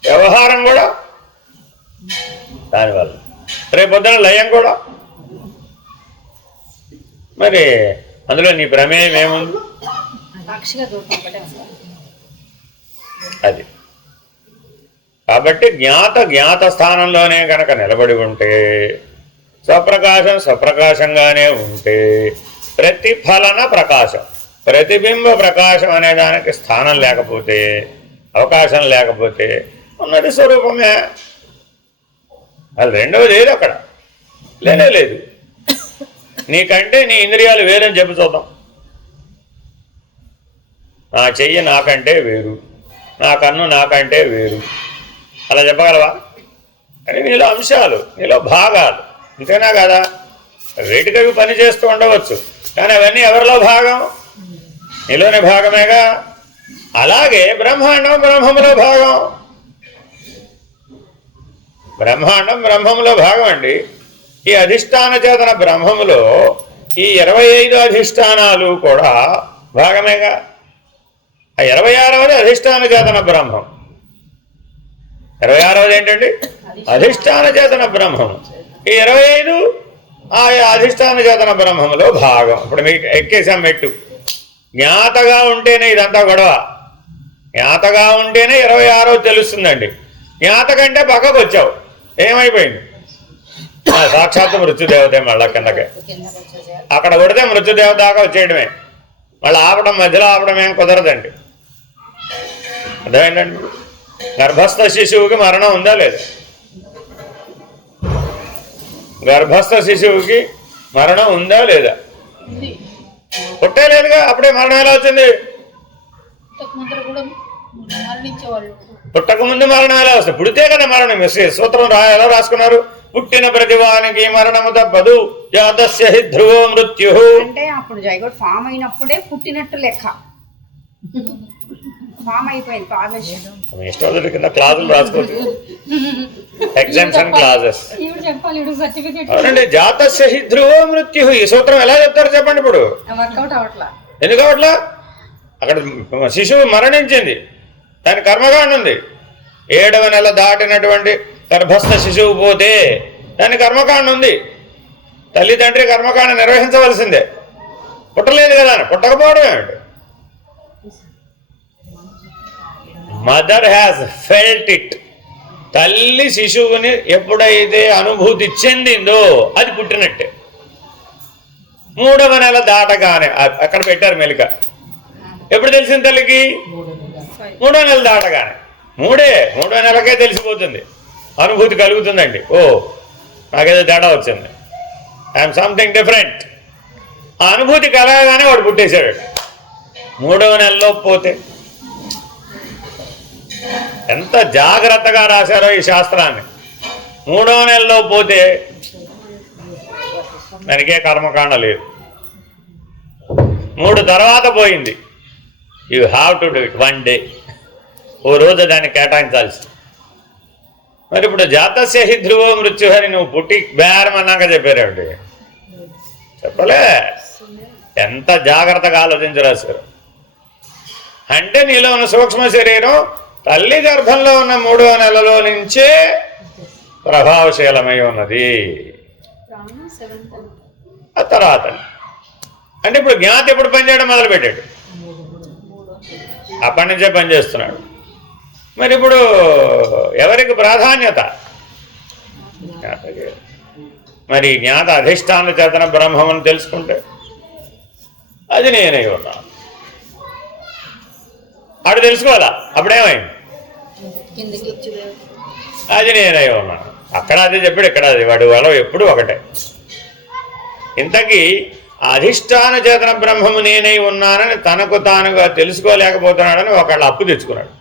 వ్యవహారం కూడా దానివల్ల, రేపొద్దున లయం కూడా. మరి అందులో నీ ప్రమేయం ఏముంది? అది కాబట్టి జ్ఞాత స్థానంలోనే కనుక నిలబడి ఉంటే, స్వప్రకాశం స్వప్రకాశంగానే ఉంటే, ప్రతిఫలన ప్రకాశం ప్రతిబింబ ప్రకాశం అనే దానికి స్థానం లేకపోతే, అవకాశం లేకపోతే ఉన్నది స్వరూపమే. అది రెండవది ఏది అక్కడ లేనే లేదు. నీకంటే నీ ఇంద్రియాలు వేరని చెప్పి చూద్దాం. నా చెయ్యి నాకంటే వేరు, నా కన్ను నాకంటే వేరు, అలా చెప్పగలవా? అని నీలో అంశాలు, నీలో భాగాలు, అంతేనా కదా? వేటికవి పని చేస్తూ ఉండవచ్చు, కానీ అవన్నీ ఎవరిలో భాగం? నీలోని భాగమేగా. అలాగే బ్రహ్మాండం బ్రహ్మములో భాగం. బ్రహ్మాండం బ్రహ్మములో భాగం అండి. ఈ అధిష్టాన చేతన బ్రహ్మములో ఈ 25 అధిష్టానాలు కూడా భాగమేగా. ఆ 26వది అధిష్టాన చేతన బ్రహ్మం. 26వది ఏంటండి? అధిష్టాన చేతన బ్రహ్మము. ఈ 25 ఆ అధిష్టాన చేతన బ్రహ్మములో భాగం. ఇప్పుడు మీకు ఎక్కేసాం మెట్టు. జ్ఞాతగా ఉంటేనే ఇదంతా గొడవ. జ్ఞాతగా ఉంటేనే 26 తెలుస్తుందండి. జ్ఞాత కంటే పక్కకు వచ్చావు, ఏమైపోయింది? సాక్షాత్తు మృత్యుదేవతే. మళ్ళా కిందకే అక్కడ కొడితే మృత్యుదేవత దాకా వచ్చేయడమే. మళ్ళీ ఆపడం, మధ్యలో ఆపడం ఏం కుదరదండి. అర్థమైందండి? గర్భస్థ శిశువుకి మరణం ఉందా లేదా? గర్భస్థ శిశువుకి మరణం ఉందా లేదా? పుట్టే లేదుగా, అప్పుడే మరణం ఎలా వచ్చింది? పుట్టక ముందు మరణం ఎలా వస్తుంది? పుడితే కదా మరణం. సూత్రం ఎలా రాసుకున్నారు? పుట్టిన ప్రతివానికి మరణము తప్పదు, జాతస్య హి ధ్రువో మృత్యు. అంటే అప్పుడు జైగోట్ ఫామ్ అయినప్పుడే పుట్టినట్టు లెక్క. ఫామ్ అయిపోయింది. ఇష్టం కింద క్లాజులు రాసుకోవచ్చు, ఎగ్జామ్షన్ క్లాజెస్. అవునండి, జాతస్య హి ధ్రువో మృత్యు. ఈ సూత్రం ఎలా చెప్తారు చెప్పండి? ఇప్పుడు వర్కౌట్ అవట్లా. ఎందుకు అవట్లా? అక్కడ శిశువు మరణించింది, దాని కర్మకాండ ఉంది. 7వ నెల దాటినటువంటి గర్భస్థ శిశువు పోతే దాని కర్మకాండ ఉంది. తల్లిదండ్రి కర్మకాండ నిర్వహించవలసిందే. పుట్టలేదు కదా, పుట్టకపోవడం ఏమిటి? Mother has felt it. తల్లి శిశువుని ఎప్పుడైతే అనుభూతి చెందిందో అది పుట్టినట్టే. 3వ నెల దాటగానే అక్కడ పెట్టారు మెలిక. ఎప్పుడు తెలిసింది తల్లికి? 3వ నెల దాటగానే. 3వ నెలకే తెలిసిపోతుంది, అనుభూతి కలుగుతుందండి. ఓ, నాకేదో తేడా వచ్చింది, ఐఎమ్ సంథింగ్ డిఫరెంట్. ఆ అనుభూతి కలగగానే వాడు పుట్టేశాడు. 3వ నెలలో పోతే ఎంత జాగ్రత్తగా రాశారో ఈ శాస్త్రాన్ని. 3వ నెలలో పోతే దానికే కర్మకాండ లేదు. 3 తర్వాత పోయింది. You have to do it 1 day. ఓ రోజు దాన్ని కేటాయించాల్సి. మరి ఇప్పుడు జాతస్య హి ధ్రువో మృత్యు అని నువ్వు పుట్టి బేరమన్నాక చెప్పారేమిటి? చెప్పలే. ఎంత జాగ్రత్తగా ఆలోచించి రాశారు. అంటే నీలో ఉన్న సూక్ష్మ శరీరం తల్లి గర్భంలో ఉన్న 3వ నెలలో నుంచే ప్రభావశీలమై ఉన్నది. ఆ తర్వాత అంటే ఇప్పుడు జ్ఞాత ఎప్పుడు పనిచేయడం మొదలుపెట్టాడు? అప్పటి నుంచే పనిచేస్తున్నాడు. మరి ఇప్పుడు ఎవరికి ప్రాధాన్యత? జ్ఞాతకి. మరి జ్ఞాత అధిష్టాన చేతన బ్రహ్మమని తెలుసుకుంటే అది నేనై ఉన్నాను. ఆడు తెలుసుకోవాలా? అప్పుడేమైంది? అది నేనై ఉన్నాను. అక్కడ అదే చెప్పాడు, ఇక్కడ అది. వాడు వాళ్ళ ఎప్పుడు ఒకటే. ఇంతకీ అధిష్టాన చేతన బ్రహ్మము నేనై ఉన్నానని తనకు తానుగా తెలుసుకోలేకపోతున్నాడని ఒకళ్ళు అప్పు తెచ్చుకున్నాడు.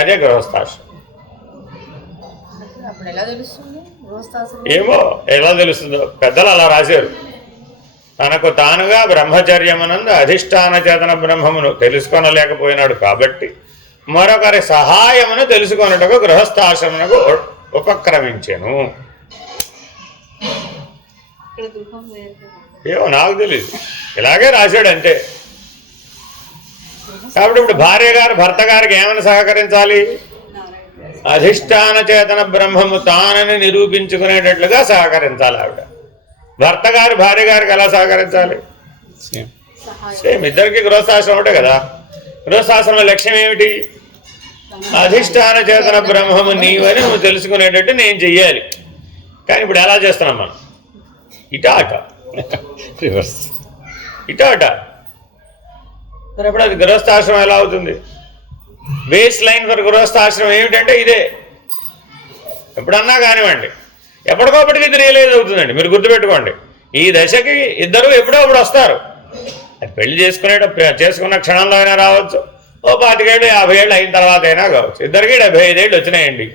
అదే గృహస్థాశ్రమం. ఏమో ఎలా తెలుస్తుందో, పెద్దలు అలా రాశారు. తనకు తానుగా బ్రహ్మచర్యమునందు అధిష్టాన చేతన బ్రహ్మమును తెలుసుకొనలేకపోయినాడు కాబట్టి మరొకరి సహాయమును తెలుసుకొనుటకు గృహస్థాశ్రమునకు ఉపక్రమించెను. ఏమో నాకు తెలియదు, ఇలాగే రాశాడు అంతే. కాబట్టి ఇప్పుడు భార్య గారు భర్త గారికి ఏమని సహకరించాలి? అధిష్టాన చేతన బ్రహ్మము తానని నిరూపించుకునేటట్లుగా సహకరించాలి. ఆవిడ భర్త గారు భార్య గారికి ఎలా సహకరించాలి? సేమ్. ఇద్దరికి గృహస్థాశ్రమం ఒకటే కదా. గృహస్థాశ్రమ లక్ష్యం ఏమిటి? అధిష్టాన చేతన బ్రహ్మము నీవని నువ్వు తెలుసుకునేటట్టు నేను చెయ్యాలి. కానీ ఇప్పుడు ఎలా చేస్తున్నాం మనం? ఇటా అట, రివర్స్. ఇటా అట. మరి అప్పుడు అది గృహస్థాశ్రమం ఎలా అవుతుంది? బేస్ లైన్ ఫర్ గృహస్థాశ్రమం ఏమిటంటే ఇదే. ఎప్పుడన్నా కానివ్వండి, ఎప్పటికోప్పటికి ఇది రియలైజ్ అవుతుందండి. మీరు గుర్తుపెట్టుకోండి, ఈ దశకి ఇద్దరు ఎప్పుడో అప్పుడు వస్తారు. అది పెళ్లి చేసుకున్న క్షణంలో అయినా రావచ్చు, ఓ 25 ఏళ్ళు 50 ఏళ్ళు అయిన తర్వాత అయినా కావచ్చు. ఇద్దరికి 75 ఏళ్ళు వచ్చినాయండి.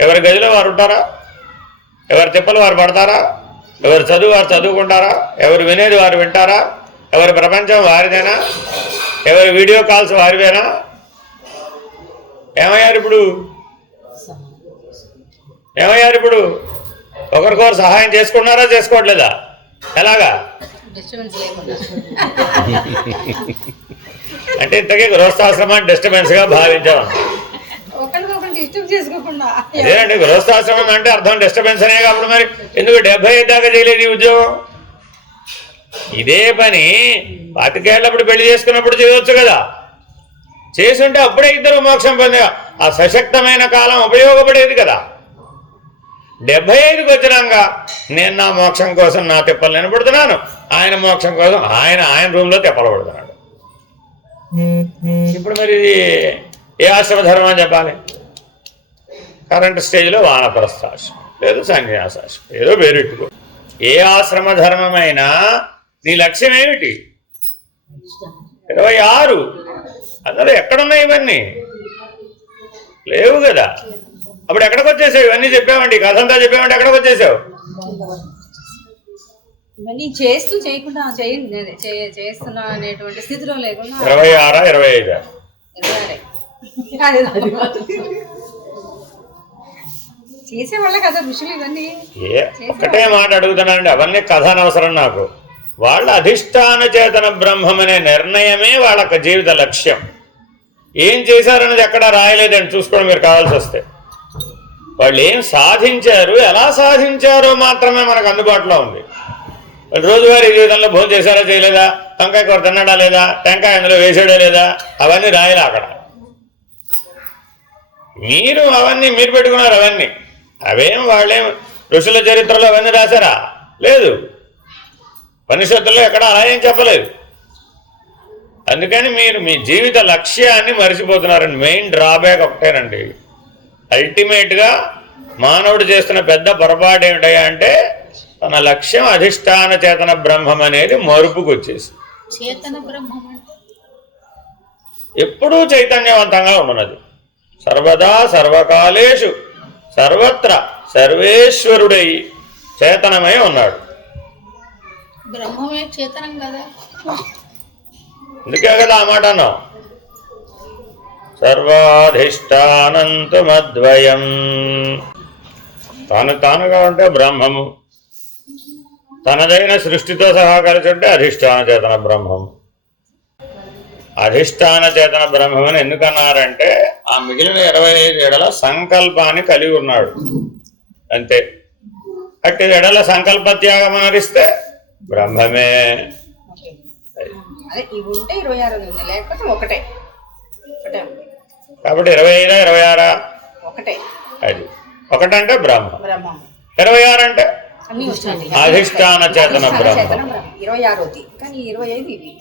ఎవరి గదిలో వారు ఉంటారా? ఎవరి తిప్పలు వారు పడతారా? ఎవరి చదువు వారు చదువుకుంటారా? ఎవరు వినేది వారు వింటారా? ఎవరి ప్రపంచం వారిదేనా? ఎవరి వీడియో కాల్స్ వారివేనా? ఏమయ్యారు ఇప్పుడు? ఒకరికొకరు సహాయం చేసుకున్నారా, చేసుకోవట్లేదా? ఎలాగా అంటే ఇంతకీ గృహస్థాశ్రమాన్ని డిస్టర్బెన్స్గా భావించాం. అదేనండి, గృహస్థాశ్రమం అంటే అర్థం డిస్టర్బెన్స్ అనే. కాబట్టి మరి ఎందుకు 75 దాకా చేయలేదు ఈ ఉద్యోగం? ఇదే పని 25 ఏళ్ళప్పుడు పెళ్లి చేసుకున్నప్పుడు చేయవచ్చు కదా. చేసుంటే అప్పుడే ఇద్దరు మోక్షం పొందే ఆ సశక్తమైన కాలం ఉపయోగపడేది కదా. 75కి వచ్చినాక నేను నా మోక్షం కోసం నా తిప్పలు నిలబడుతున్నాను, ఆయన మోక్షం కోసం ఆయన రూమ్లో తిప్పలు పడుతున్నాడు. ఇప్పుడు మరి ఇది ఏ ఆశ్రమ ధర్మం అని చెప్పాలి? కరెంట్ స్టేజ్లో వానప్రస్థాశ్రమం లేదు సన్యాసాశ్రమం, ఏదో పేరెట్టుకో. ఏ ఆశ్రమ ధర్మమైనా నీ లక్ష్యం ఏమిటి? 26. అందరూ ఎక్కడున్నాయి ఇవన్నీ? లేవు కదా. అప్పుడు ఎక్కడికి వచ్చేసావు? ఇవన్నీ చెప్పామండి, కథ అంతా చెప్పామంటే ఎక్కడికి వచ్చేసావు? ఇవన్నీ చేస్తూ చేయకుండా చేస్తున్నా అనేటువంటి స్థితిలో లేకుండా 26, 25 చేసేవాళ్ళ కదా ఋషులు ఇవన్నీ. ఒకటే మాట అడుగుతున్నానండి, అవన్నీ కథ అనవసరం నాకు. వాళ్ళ అధిష్టాన చేతన బ్రహ్మం అనే నిర్ణయమే వాళ్ళ జీవిత లక్ష్యం. ఏం చేశారనేది ఎక్కడా రాయలేదండి, చూసుకోవడం మీరు కావాల్సి వస్తే. వాళ్ళు ఏం సాధించారు, ఎలా సాధించారో మాత్రమే మనకు అందుబాటులో ఉంది. వాళ్ళు రోజువారీ జీవితంలో భోజనం చేశారా చేయలేదా, టెంకాయ కూర తిన్నాడా లేదా, టెంకాయ అందులో వేసాడా లేదా, అవన్నీ రాయలే అక్కడ. మీరు పెట్టుకున్నారు అవన్నీ. అవేం వాళ్ళేం ఋషుల చరిత్రలో అవన్నీ రాశారా? లేదు. ఉపనిషత్తుల్లో ఎక్కడ అలా ఏం చెప్పలేదు. అందుకని మీరు మీ జీవిత లక్ష్యాన్ని మర్చిపోతున్నారండి. మెయిన్ డ్రాబ్యాక్ ఒకటేనండి. అల్టిమేట్గా మానవుడు చేస్తున్న పెద్ద పొరపాటు ఏమిటయ్యా అంటే తన లక్ష్యం అధిష్టాన చేతన బ్రహ్మం అనేది మరుపుకు వచ్చేసి ఎప్పుడూ చైతన్యవంతంగా ఉన్నది. సర్వదా సర్వకాలేషు సర్వత్ర సర్వేశ్వరుడై చేతనమై ఉన్నాడు. బ్రహ్మమే చేతనం కదా. అందుకే కదా ఆ మాట అన్నాం, సర్వాధిష్టానంతమద్వయం. తానుగా ఉంటే బ్రహ్మము, తనదైన సృష్టితో సహా కలిసి ఉంటే అధిష్టాన చేతన బ్రహ్మము. అధిష్టాన చేతన బ్రహ్మమని ఎందుకన్నారంటే ఆ మిగిలిన 25 ఏడల సంకల్పాన్ని కలిగి ఉన్నాడు అంతే. అట్టి ఎడల సంకల్ప త్యాగం అనరిస్తే బ్రహ్మమే. కాబట్టి 25, 26 అది ఒకటంటే బ్రహ్మ, 26 అంటే అధిష్టాన చేతన బ్రహ్మ. 26 కానీ 25 ఇవి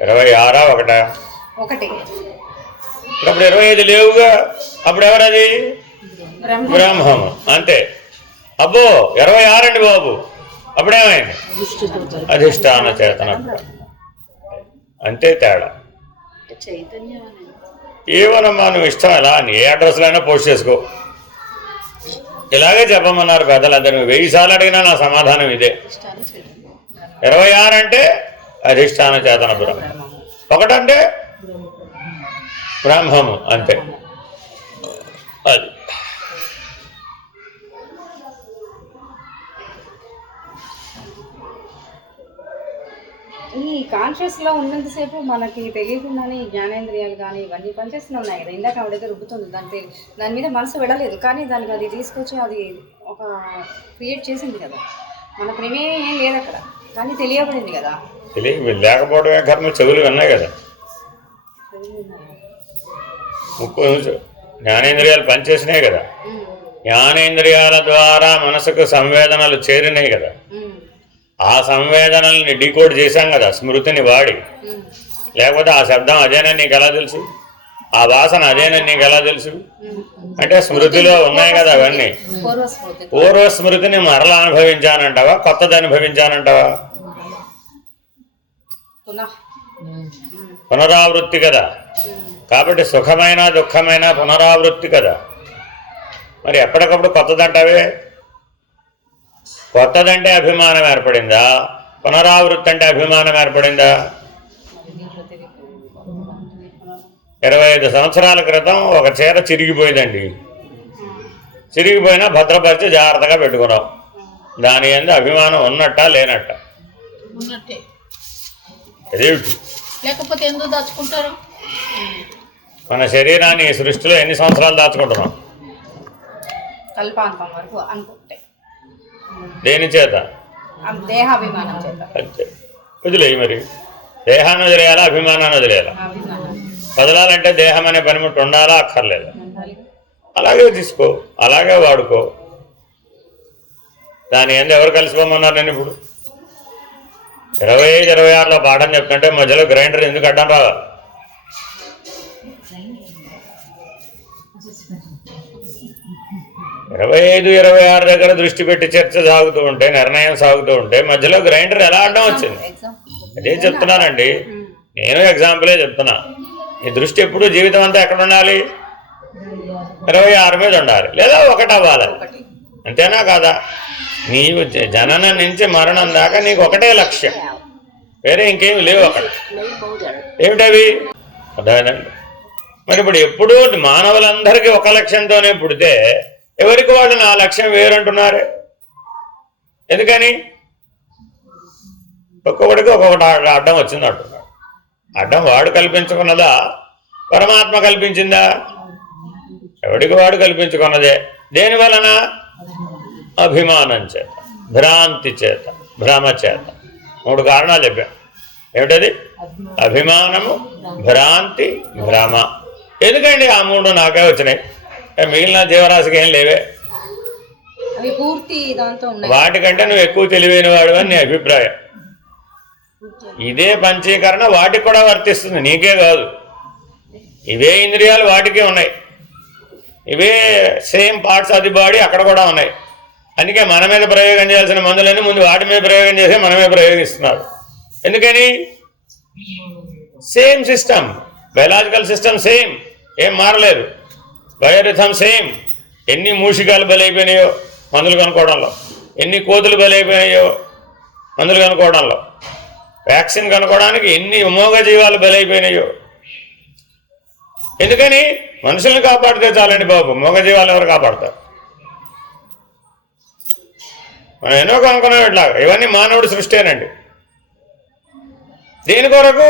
26 ఒకటే. అప్పుడు 25 లేవుగా. అప్పుడు ఎవరది? బ్రహ్మము అంతే. అబ్బో 26 అండి బాబు, అప్పుడేమైంది? అధిష్టాన చేతన బ్రహ్మ. అంతే తేడా. ఏమోనమ్మా నువ్వు ఇష్టం, ఎలా ఏ అడ్రస్లో అయినా పోస్ట్ చేసుకో. ఇలాగే చెప్పమన్నారు పెద్దలు. అందరూ 1000 సార్లు అడిగినా నా సమాధానం ఇదే. 26 అంటే అధిష్టాన చేతన బ్రహ్మ, ఒకటంటే బ్రహ్మము అంతే. అది ఈ కాన్షియస్ లో ఉన్నంతసేపు మనకి తెలియకుండానే ఈ జ్ఞానేంద్రియాలు కానీ ఇవన్నీ పనిచేస్తూనే ఉన్నాయి కదా. ఇందాక ఆవిడ దగ్గర రుబ్బుతుంది, దాని మీద మనసు వెళ్ళలేదు, కానీ దానికి అది తీసుకొచ్చి అది ఒక క్రియేట్ చేసింది కదా. మన ప్రమేయం ఏం లేదు అక్కడ, కానీ తెలియబడింది కదా. లేకపోవడమే కర్మ. చెవులు విన్నాయి కదా, ముక్కు జ్ఞానేంద్రియాలు పనిచేసినాయి కదా. జ్ఞానేంద్రియాల ద్వారా మనసుకు సంవేదనలు చేరినాయి కదా. ఆ సంవేదనల్ని డీకోడ్ చేశాం కదా స్మృతిని వాడి. లేకపోతే ఆ శబ్దం అదేనని నీకు ఎలా తెలుసు, ఆ వాసన అదేనని నీకు ఎలా తెలుసు? అంటే స్మృతిలో ఉన్నాయి కదా అవన్నీ. పూర్వ స్మృతిని మరలా అనుభవించానంటావా, కొత్తది అనుభవించానంటావా? పునరావృత్తి కదా. కాబట్టి సుఖమైన దుఃఖమైన పునరావృత్తి కదా. మరి ఎప్పటికప్పుడు కొత్తదంటావే. కొత్తదంటే అభిమానం ఏర్పడిందా, పునరావృత్తి అంటే అభిమానం ఏర్పడిందా? 25 సంవత్సరాల క్రితం ఒక చీర చిరిగిపోయిందండి. చిరిగిపోయినా భద్రపరిచి జాగ్రత్తగా పెట్టుకున్నాం. దాని యందు అభిమానం ఉన్నట్టా లేనట్టా? అదేమిటి? లేకపోతే ఎందుకు దాచుకుంటారు? మన శరీరాన్ని ఈ సృష్టిలో ఎన్ని సంవత్సరాలు దాచుకుంటున్నాం? కల్పాంతం వరకు అనుకుంటే. దేని చేత? దేహాభిమానం చేత. అంతే. వదిలేయి. మరి దేహాన్ని వదిలేయాలా, అభిమానాన్ని వదిలేయాలా? వదలాలంటే దేహం అనే పనిముట్టు ఉండాలా అక్కర్లేదా? అలాగే తీసుకో, అలాగే వాడుకో. దాని యందు ఎవరు కలిసిపోమన్నారు? నేను ఇప్పుడు 25, 26లో పాఠం చెప్తుంటే మధ్యలో గ్రైండర్ ఎందుకు అడ్డం రావాలి? 25, 26 దగ్గర దృష్టి పెట్టి చర్చ సాగుతూ ఉంటే, నిర్ణయం సాగుతూ ఉంటే మధ్యలో గ్రైండర్ ఎలా అడ్డం వచ్చింది? అదే చెప్తున్నానండి, నేను ఎగ్జాంపులే చెప్తున్నా. నీ దృష్టి ఎప్పుడు జీవితం అంతా ఎక్కడ ఉండాలి? 26 మీద ఉండాలి, లేదా 1 అవ్వాలి. అంతేనా కాదా? నీవు జననం నుంచి మరణం దాకా నీకు ఒకటే లక్ష్యం, వేరే ఇంకేమి లేవు అక్కడ. ఏమిటవి? అర్థమైందండి. మరి ఇప్పుడు ఎప్పుడూ మానవులందరికీ ఒక లక్ష్యంతోనే పుడితే ఎవరికి వాళ్ళు నా లక్ష్యం వేరంటున్నారే. ఎందుకని? ఒక్కొక్కడికి ఒక్కొక్కటి అడ్డం వచ్చింది అంటున్నాడు. అడ్డం వాడు కల్పించుకున్నదా, పరమాత్మ కల్పించిందా? ఎవడికి వాడు కల్పించుకున్నదే. దేని వలన? అభిమానం చేత, భ్రాంతి చేత, భ్రమ చేత. 3 కారణాలు చెప్పా. ఏమిటది? అభిమానము, భ్రాంతి, భ్రమ. ఎందుకండి ఆ 3 నాకే వచ్చినాయి, మిగిలిన జీవరాశికి ఏం లేవే. వాటికంటే నువ్వు ఎక్కువ తెలివైన వాడు అని నీ అభిప్రాయం. ఇదే పంచీకరణ వాటికి కూడా వర్తిస్తుంది, నీకే కాదు. ఇవే ఇంద్రియాలు వాటికే ఉన్నాయి, ఇవే same parts of the body అక్కడ కూడా ఉన్నాయి. అందుకే మన మీద ప్రయోగం చేయాల్సిన మందులన్నీ ముందు వాటి మీద ప్రయోగం చేసి మనమే ప్రయోగిస్తున్నారు. ఎందుకని? Same system, biological system same, ఏం మారలేదు. బయోరిథం సేమ్. ఎన్ని మూషికాలు బలైపోయినాయో మందులు కనుక్కోవడంలో, ఎన్ని కోతులు బలైపోయినాయో మందులు కనుక్కోవడంలో, వ్యాక్సిన్ కనుక్కోవడానికి ఎన్ని ఉమోగ జీవాలు బలైపోయినాయో. ఎందుకని? మనుషుల్ని కాపాడితే చాలండి బాబు, మూగజీవాలు ఎవరు కాపాడతారు? మనం ఎన్నో కనుక్కున్నాం ఇట్లాగా. ఇవన్నీ మానవుడి సృష్టేనండి. దేని కొరకు?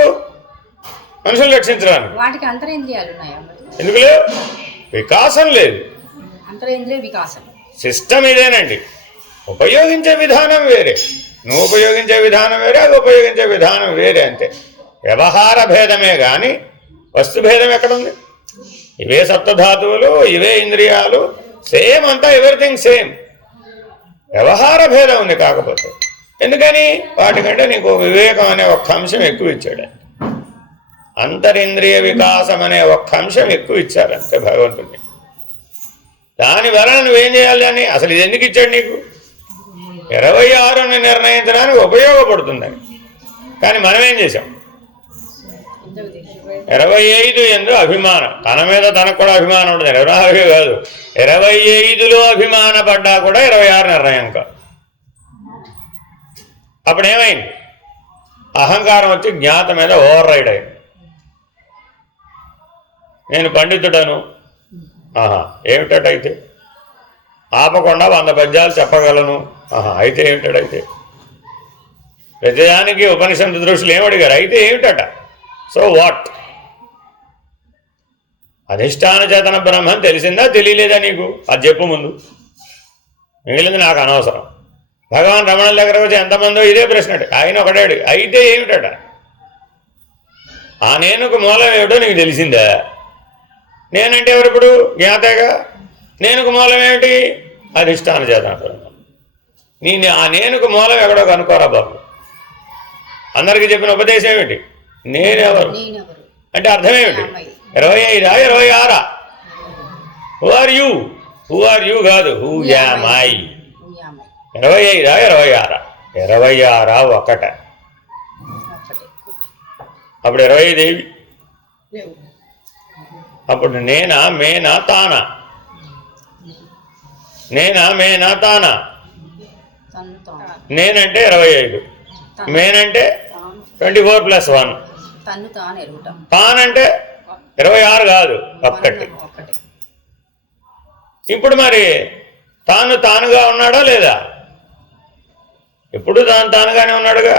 మనుషులు రక్షించడానికి. వాటికి అంతరేంద్రియాలు ఉన్నాయా? ఎందుకు లేవు? వికాసం లేదు. అంతరేంద్రియ వికాసం సిస్టమ్ ఇదేనండి. ఉపయోగించే విధానం వేరే, నువ్వు ఉపయోగించే విధానం వేరే, అది ఉపయోగించే విధానం వేరే. అంతే. వ్యవహార భేదమే కానీ వస్తుభేదం ఎక్కడుంది? ఇవే సప్తధాతువులు, ఇవే ఇంద్రియాలు, సేమ్ అంతా, ఎవ్రీథింగ్ సేమ్. వ్యవహార భేదం ఉంది కాకపోతే. ఎందుకని? వాటికంటే నీకు వివేకం అనే ఒక్క అంశం ఎక్కువ ఇచ్చాడు. అంతరింద్రియ వికాసం అనే ఒక్క అంశం ఎక్కువ ఇచ్చారంతే భగవంతుడిని. దాని వలన నువ్వేం చేయాలి అని? అసలు ఇది ఎందుకు ఇచ్చాడు నీకు? 26ని నిర్ణయించడానికి ఉపయోగపడుతుందని. కానీ మనమేం చేసాం? 25 ఎందు అభిమానం. తన మీద తనకు కూడా అభిమానం ఉంటుంది. 26 కాదు, 25లో అభిమాన పడ్డా కూడా 26 నిర్ణయం కాదు. అప్పుడేమైంది? అహంకారం వచ్చి జ్ఞాత మీద ఓవర్ రైడ్ అయింది. నేను పండితుడను. ఏమిటైతే? ఆపకుండా 100 పద్యాలు చెప్పగలను. అయితే ఏమిటైతే? ప్రతిదానికి ఉపనిషత్తు దృష్టిలో ఏమడిగారు? అయితే ఏమిటట? So what? అధిష్టాన చేతన బ్రహ్మం తెలిసిందా తెలియలేదా నీకు? అది చెప్పు ముందు, మిగిలింది నాకు అనవసరం. భగవాన్ రమణుల దగ్గర వచ్చి ఎంతమందో ఇదే ప్రశ్న. ఆయన ఒకటాడు, అయితే ఏమిటట? ఆ నేనుకు మూలం ఏమిటో నీకు తెలిసిందా? నేనంటే ఎవరిప్పుడు? జ్ఞాతగా. నేనుకు మూలం ఏమిటి? అధిష్టాన చేతన బ్రహ్మం. ఆ నేనుకు మూలం ఎక్కడో కనుక్కోరా బాబు. అందరికీ చెప్పిన ఉపదేశం ఏమిటి? నేనెవరు అంటే అర్థం ఏమిటి? 25 26 హూ ఆర్ యూ కాదు, హూ యామ్ ఐ. 25 26 26 ఒకట. అప్పుడు 25 ఏవి? అప్పుడు నేనా మేనా తానా? నేనా మేనా తానా? నేనంటే 25, మేనంటే 24+1, తానంటే 26 కాదు, ఒక్కటి. ఇప్పుడు మరి తానుగా ఉన్నాడా లేదా? ఎప్పుడు తానుగానే ఉన్నాడుగా.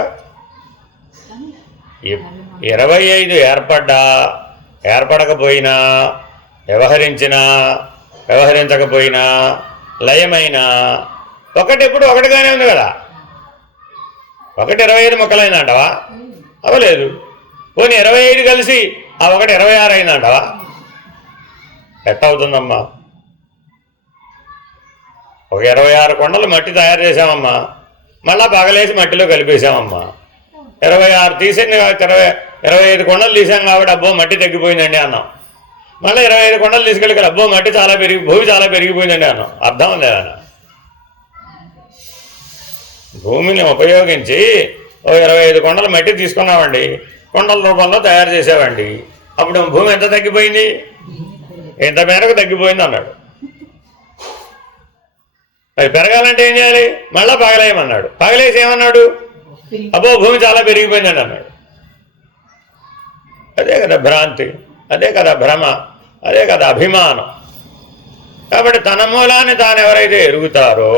25 ఏర్పడకపోయినా, వ్యవహరించకపోయినా, లయమైనా ఒకటి ఎప్పుడు ఒకటిగానే ఉంది కదా. ఒకటి 25 ముక్కలైందంటవా? అవలేదు. పోనీ 25 కలిసి ఆ ఒకటి 26 అయిందంటవా? ఎట్ట అవుతుందమ్మా? ఒక 26 కొండలు మట్టి తయారు చేసామమ్మా, మళ్ళా పగలేసి మట్టిలో కలిపేసామమ్మా. 26 తీసింది, 25 కొండలు తీసాం కాబట్టి అబ్బో మట్టి తగ్గిపోయిందండి అన్నాం. మళ్ళీ 25 కొండలు తీసుకెళ్ళి అబ్బో మట్టి భూమి చాలా పెరిగిపోయిందండి అన్నాం. అర్థం లేదా? భూమిని ఉపయోగించి ఓ 25 కొండలు మట్టి తీసుకున్నామండి, కొండల రూపంలో తయారు చేసామండి. అప్పుడు భూమి ఎంత తగ్గిపోయింది? ఎంత మేరకు తగ్గిపోయింది అన్నాడు. అది పెరగాలంటే ఏం చేయాలి? మళ్ళా పగలేయమన్నాడు. పగలేసి ఏమన్నాడు? అబ్బో భూమి చాలా పెరిగిపోయిందండి అన్నాడు. అదే కదా భ్రాంతి, అదే కదా భ్రమ, అదే కదా అభిమానం. కాబట్టి తన మూలాన్ని తాను ఎవరైతే ఎరుగుతారో,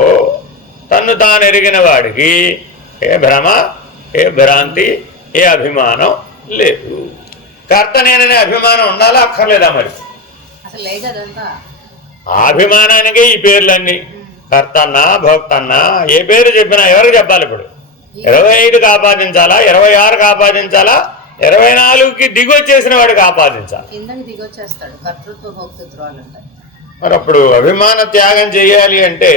తన్ను తాను ఎరిగిన వాడికి ఏ భ్రమ, ఏ భ్రాంతి, ఏ అభిమానం లేదు. కర్త నేననే అభిమానం ఉండాలా అక్కర్లేదా? మరి ఆ అభిమానానికే ఈ పేర్లన్నీ. కర్తన్నా భోక్తన్నా ఏ పేరు చెప్పినా ఎవరికి చెప్పాలి? ఇప్పుడు 25కి ఆపాదించాలా, 26కి ఆపాదించాలా, 24కి దిగొచ్చేసిన వాడికి ఆపాదించాలి. మరి అప్పుడు అభిమాన త్యాగం చేయాలి అంటే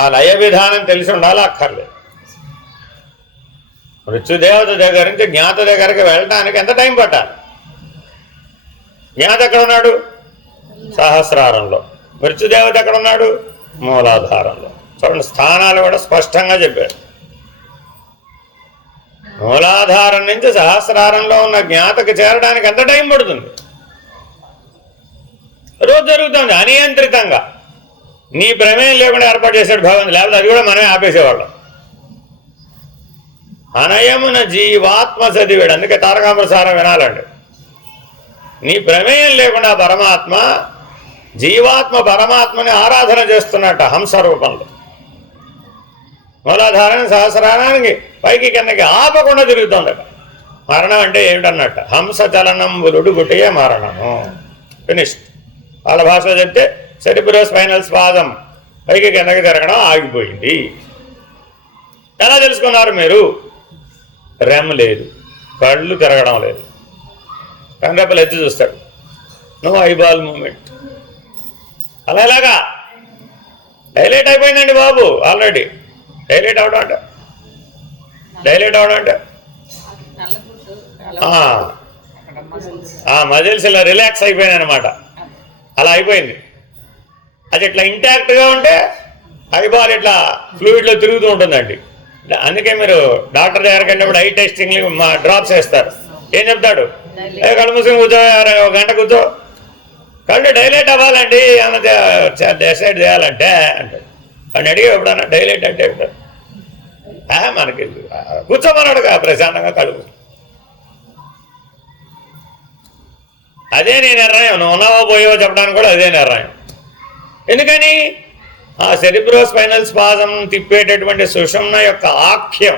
ఆ లయ విధానం తెలిసి ఉండాలా అక్కర్లేదు. మృత్యుదేవత దగ్గర నుంచి జ్ఞాత దగ్గరికి వెళ్ళడానికి ఎంత టైం పట్టాలి? జ్ఞాత ఎక్కడ ఉన్నాడు? సహస్రారంలో. మృత్యుదేవత ఎక్కడ ఉన్నాడు? మూలాధారంలో. చూడండి, స్థానాలు కూడా స్పష్టంగా చెప్పారు. మూలాధారం నుంచి సహస్రారంలో ఉన్న జ్ఞాతకు చేరడానికి ఎంత టైం పడుతుంది? రోజు జరుగుతుంది అనియంత్రితంగా. నీ ప్రమేయం లేకుండా ఏర్పాటు చేశాడు భగవంతుడు, లేకపోతే అది కూడా మనమే ఆపేసేవాళ్ళం. అనయమున జీవాత్మ చదివాడు. అందుకే తారకాంబరసారం వినాలండి. నీ ప్రమేయం లేకుండా పరమాత్మ, జీవాత్మ పరమాత్మని ఆరాధన చేస్తున్నట్ట హంస రూపంలో. మూలాధారాన్ని సహస్రారానికి పైకి కిందకి ఆపకుండా తిరుగుతుందట. మరణం అంటే ఏమిటన్నట్ట? హంస చలనం బులుడుగుటయే మరణము. ఫినిష్డ్. వాళ్ళ భాషలో చెప్తే సెరిబ్రోస్పైనల్ స్పాజం, పైకి కిందకి తిరగడం ఆగిపోయింది. ఎలా తెలుసుకున్నారు మీరు? రెమ్ లేదు, కళ్ళు తిరగడం లేదు, కండ్రెప్పలు ఎత్తి చూస్తాడు, నో ఐబాల్ మూమెంట్. అలా ఎలాగా? డైలేట్ అయిపోయిందండి బాబు ఆల్రెడీ. డైలేట్ అవడం అంటే మజిల్స్ ఇలా రిలాక్స్ అయిపోయినాయి అనమాట. అలా అయిపోయింది. అది ఇట్లా ఇంటాక్ట్గా ఉంటే ఐబాల్ ఇట్లా ఫ్లూయిడ్లో తిరుగుతూ ఉంటుందండి. అందుకే మీరు డాక్టర్ దగ్గరికి వెళ్ళినప్పుడు ఐ టెస్టింగ్ డ్రాప్స్ వేస్తారు. ఏం చెప్తాడు? కళ్ళు మూసుకొని కూర్చో, ఒక గంట కూర్చో, కళ్ళు డైలేట్ అవ్వాలండి, ఏమన్నా డిసైడ్ చేయాలంటే అంటాడు. అని అడిగి ఎప్పుడన్నా డైలేట్ అంటే చెప్తాడు, మనకి కూర్చోమన్నాడుగా ప్రశాంతంగా కళ్ళు. అదే నీ నిర్ణయం. నువ్వు ఉన్నావో పోయావో చెప్పడానికి కూడా అదే నిర్ణయం. ఎందుకని? ఆ సెరిబ్రోస్పైనల్ స్పాజం తిప్పేటటువంటి సుషుమ్న యొక్క ఆఖ్యం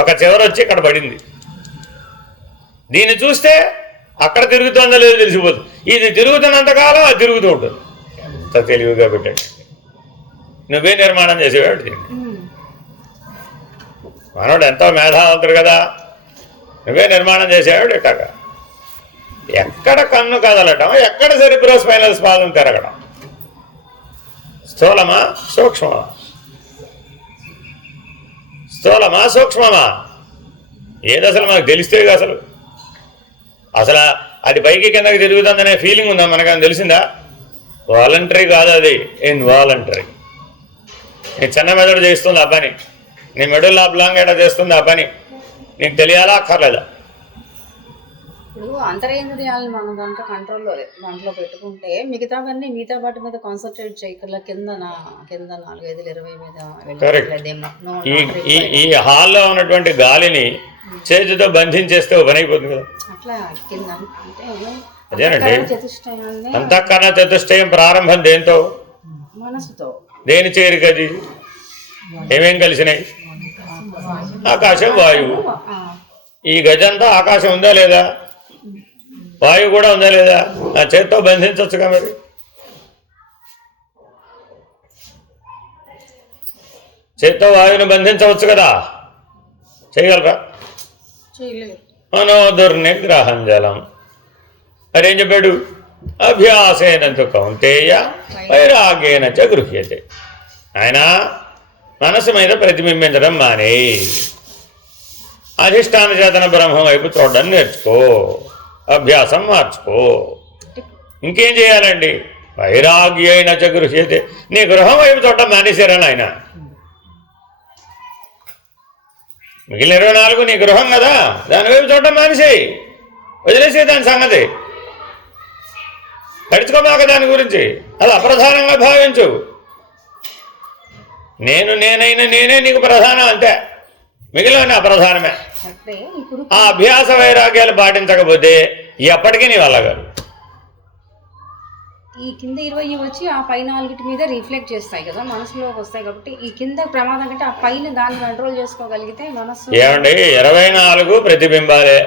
ఒక చివరొచ్చి ఇక్కడ పడింది. దీన్ని చూస్తే అక్కడ తిరుగుతుందో లేదో తెలిసిపోతుంది. ఇది తిరుగుతున్నంతకాలం అది తిరుగుతూ ఉంటుంది. ఎంత తెలివిగా పెట్టండి. నువ్వే నిర్మాణం చేసేవాడు దీన్ని. మనోడు ఎంతో మేధావంతుడు కదా, నువ్వే నిర్మాణం చేసేవాడు. ఇట్టగా ఎక్కడ కన్ను కదలటం, ఎక్కడ సెరిబ్రోస్పైనల్ స్పాజం తిరగడం, స్థూలమా సూక్ష్మమా? స్థూలమా సూక్ష్మమా ఏది అసలు మనకు తెలిస్తే అసలు అసలు అది పైకి కిందకి తిరుగుతుందనే ఫీలింగ్ ఉందా మనకు తెలిసిందా? వాలంటరీ కాదు, అది ఇన్వాలంటరీ. నీ చిన్న మెదడు చేస్తుంది ఆ పని, నీ మెడల్ ఆబ్లాంగేట చేస్తుంది ఆ పని, నీకు తెలియాలా అక్కర్లేదా? ఇప్పుడు అంతరేంద్రియాలను మనం దాంట్లో పెట్టుకుంటే మిగతా వాటి మీద కాన్సన్ట్రేట్ చేయగల కింద 4, 5, 20 మీద ఈ హాల్లో ఉన్నటువంటి గాలిని చేతితో బంధించేస్తే ఓ పని అయిపోతుంది కదా. అట్లా కింద అంటే అదేనండి చతుష్టయాన్ని అంతఃకరణ చతుష్టయం ప్రారంభం దేంతో? మనసుతో. దేని చేరికది? ఏమేం కలిసినాయి? ఆకాశం, వాయువు. ఈ గజంతా ఆకాశం ఉందా లేదా? వాయువు కూడా ఉందా లేదా? ఆ చేత్తో బంధించవచ్చుగా మరి. చేత్తో వాయువుని బంధించవచ్చు కదా, చేయగలరా? మనోదుర్నిగ్రహం జలం. మరేం చెప్పాడు? అభ్యాసేన కౌంతేయ వైరాగేన చ గృహ్యతే. ఆయన మనసు మీద ప్రతిబింబించడం మానే, అధిష్టాన చేతన బ్రహ్మం వైపు చూడడం నేర్చుకో, అభ్యాసం మార్చుకో. ఇంకేం చేయాలండి? వైరాగ్యేన చ గృహ్యతే. నీ గృహం వైపు చూడడం మానేశారని ఆయన. మిగిలిన 24 నీ గృహం కదా, దాని వైపు చూడడం మానేసేయి, వదిలేసే దాని సంగతి. పడుచుకోమాక దాని గురించి, అది అప్రధానంగా భావించు. నేనే నీకు ప్రధానం, అంతే. మిగిలిన అప్రధానమే. ఆ అభ్యాస వైరాగ్యాలు పాటించకపోతే ఎప్పటికీ నీ వల్ల కాదు. ఈ కింద 20 వచ్చి ఆ పైన 4 మీద రిఫ్లెక్ట్ చేస్తాయి కదా, మనసులోకి వస్తాయి. కాబట్టి ఈ కింద ప్రమాదం కంటే ఆ పైన దాన్ని కంట్రోల్ చేసుకోగలిగితే మనసు. ఏమండి 24 ప్రతిబింబాలే,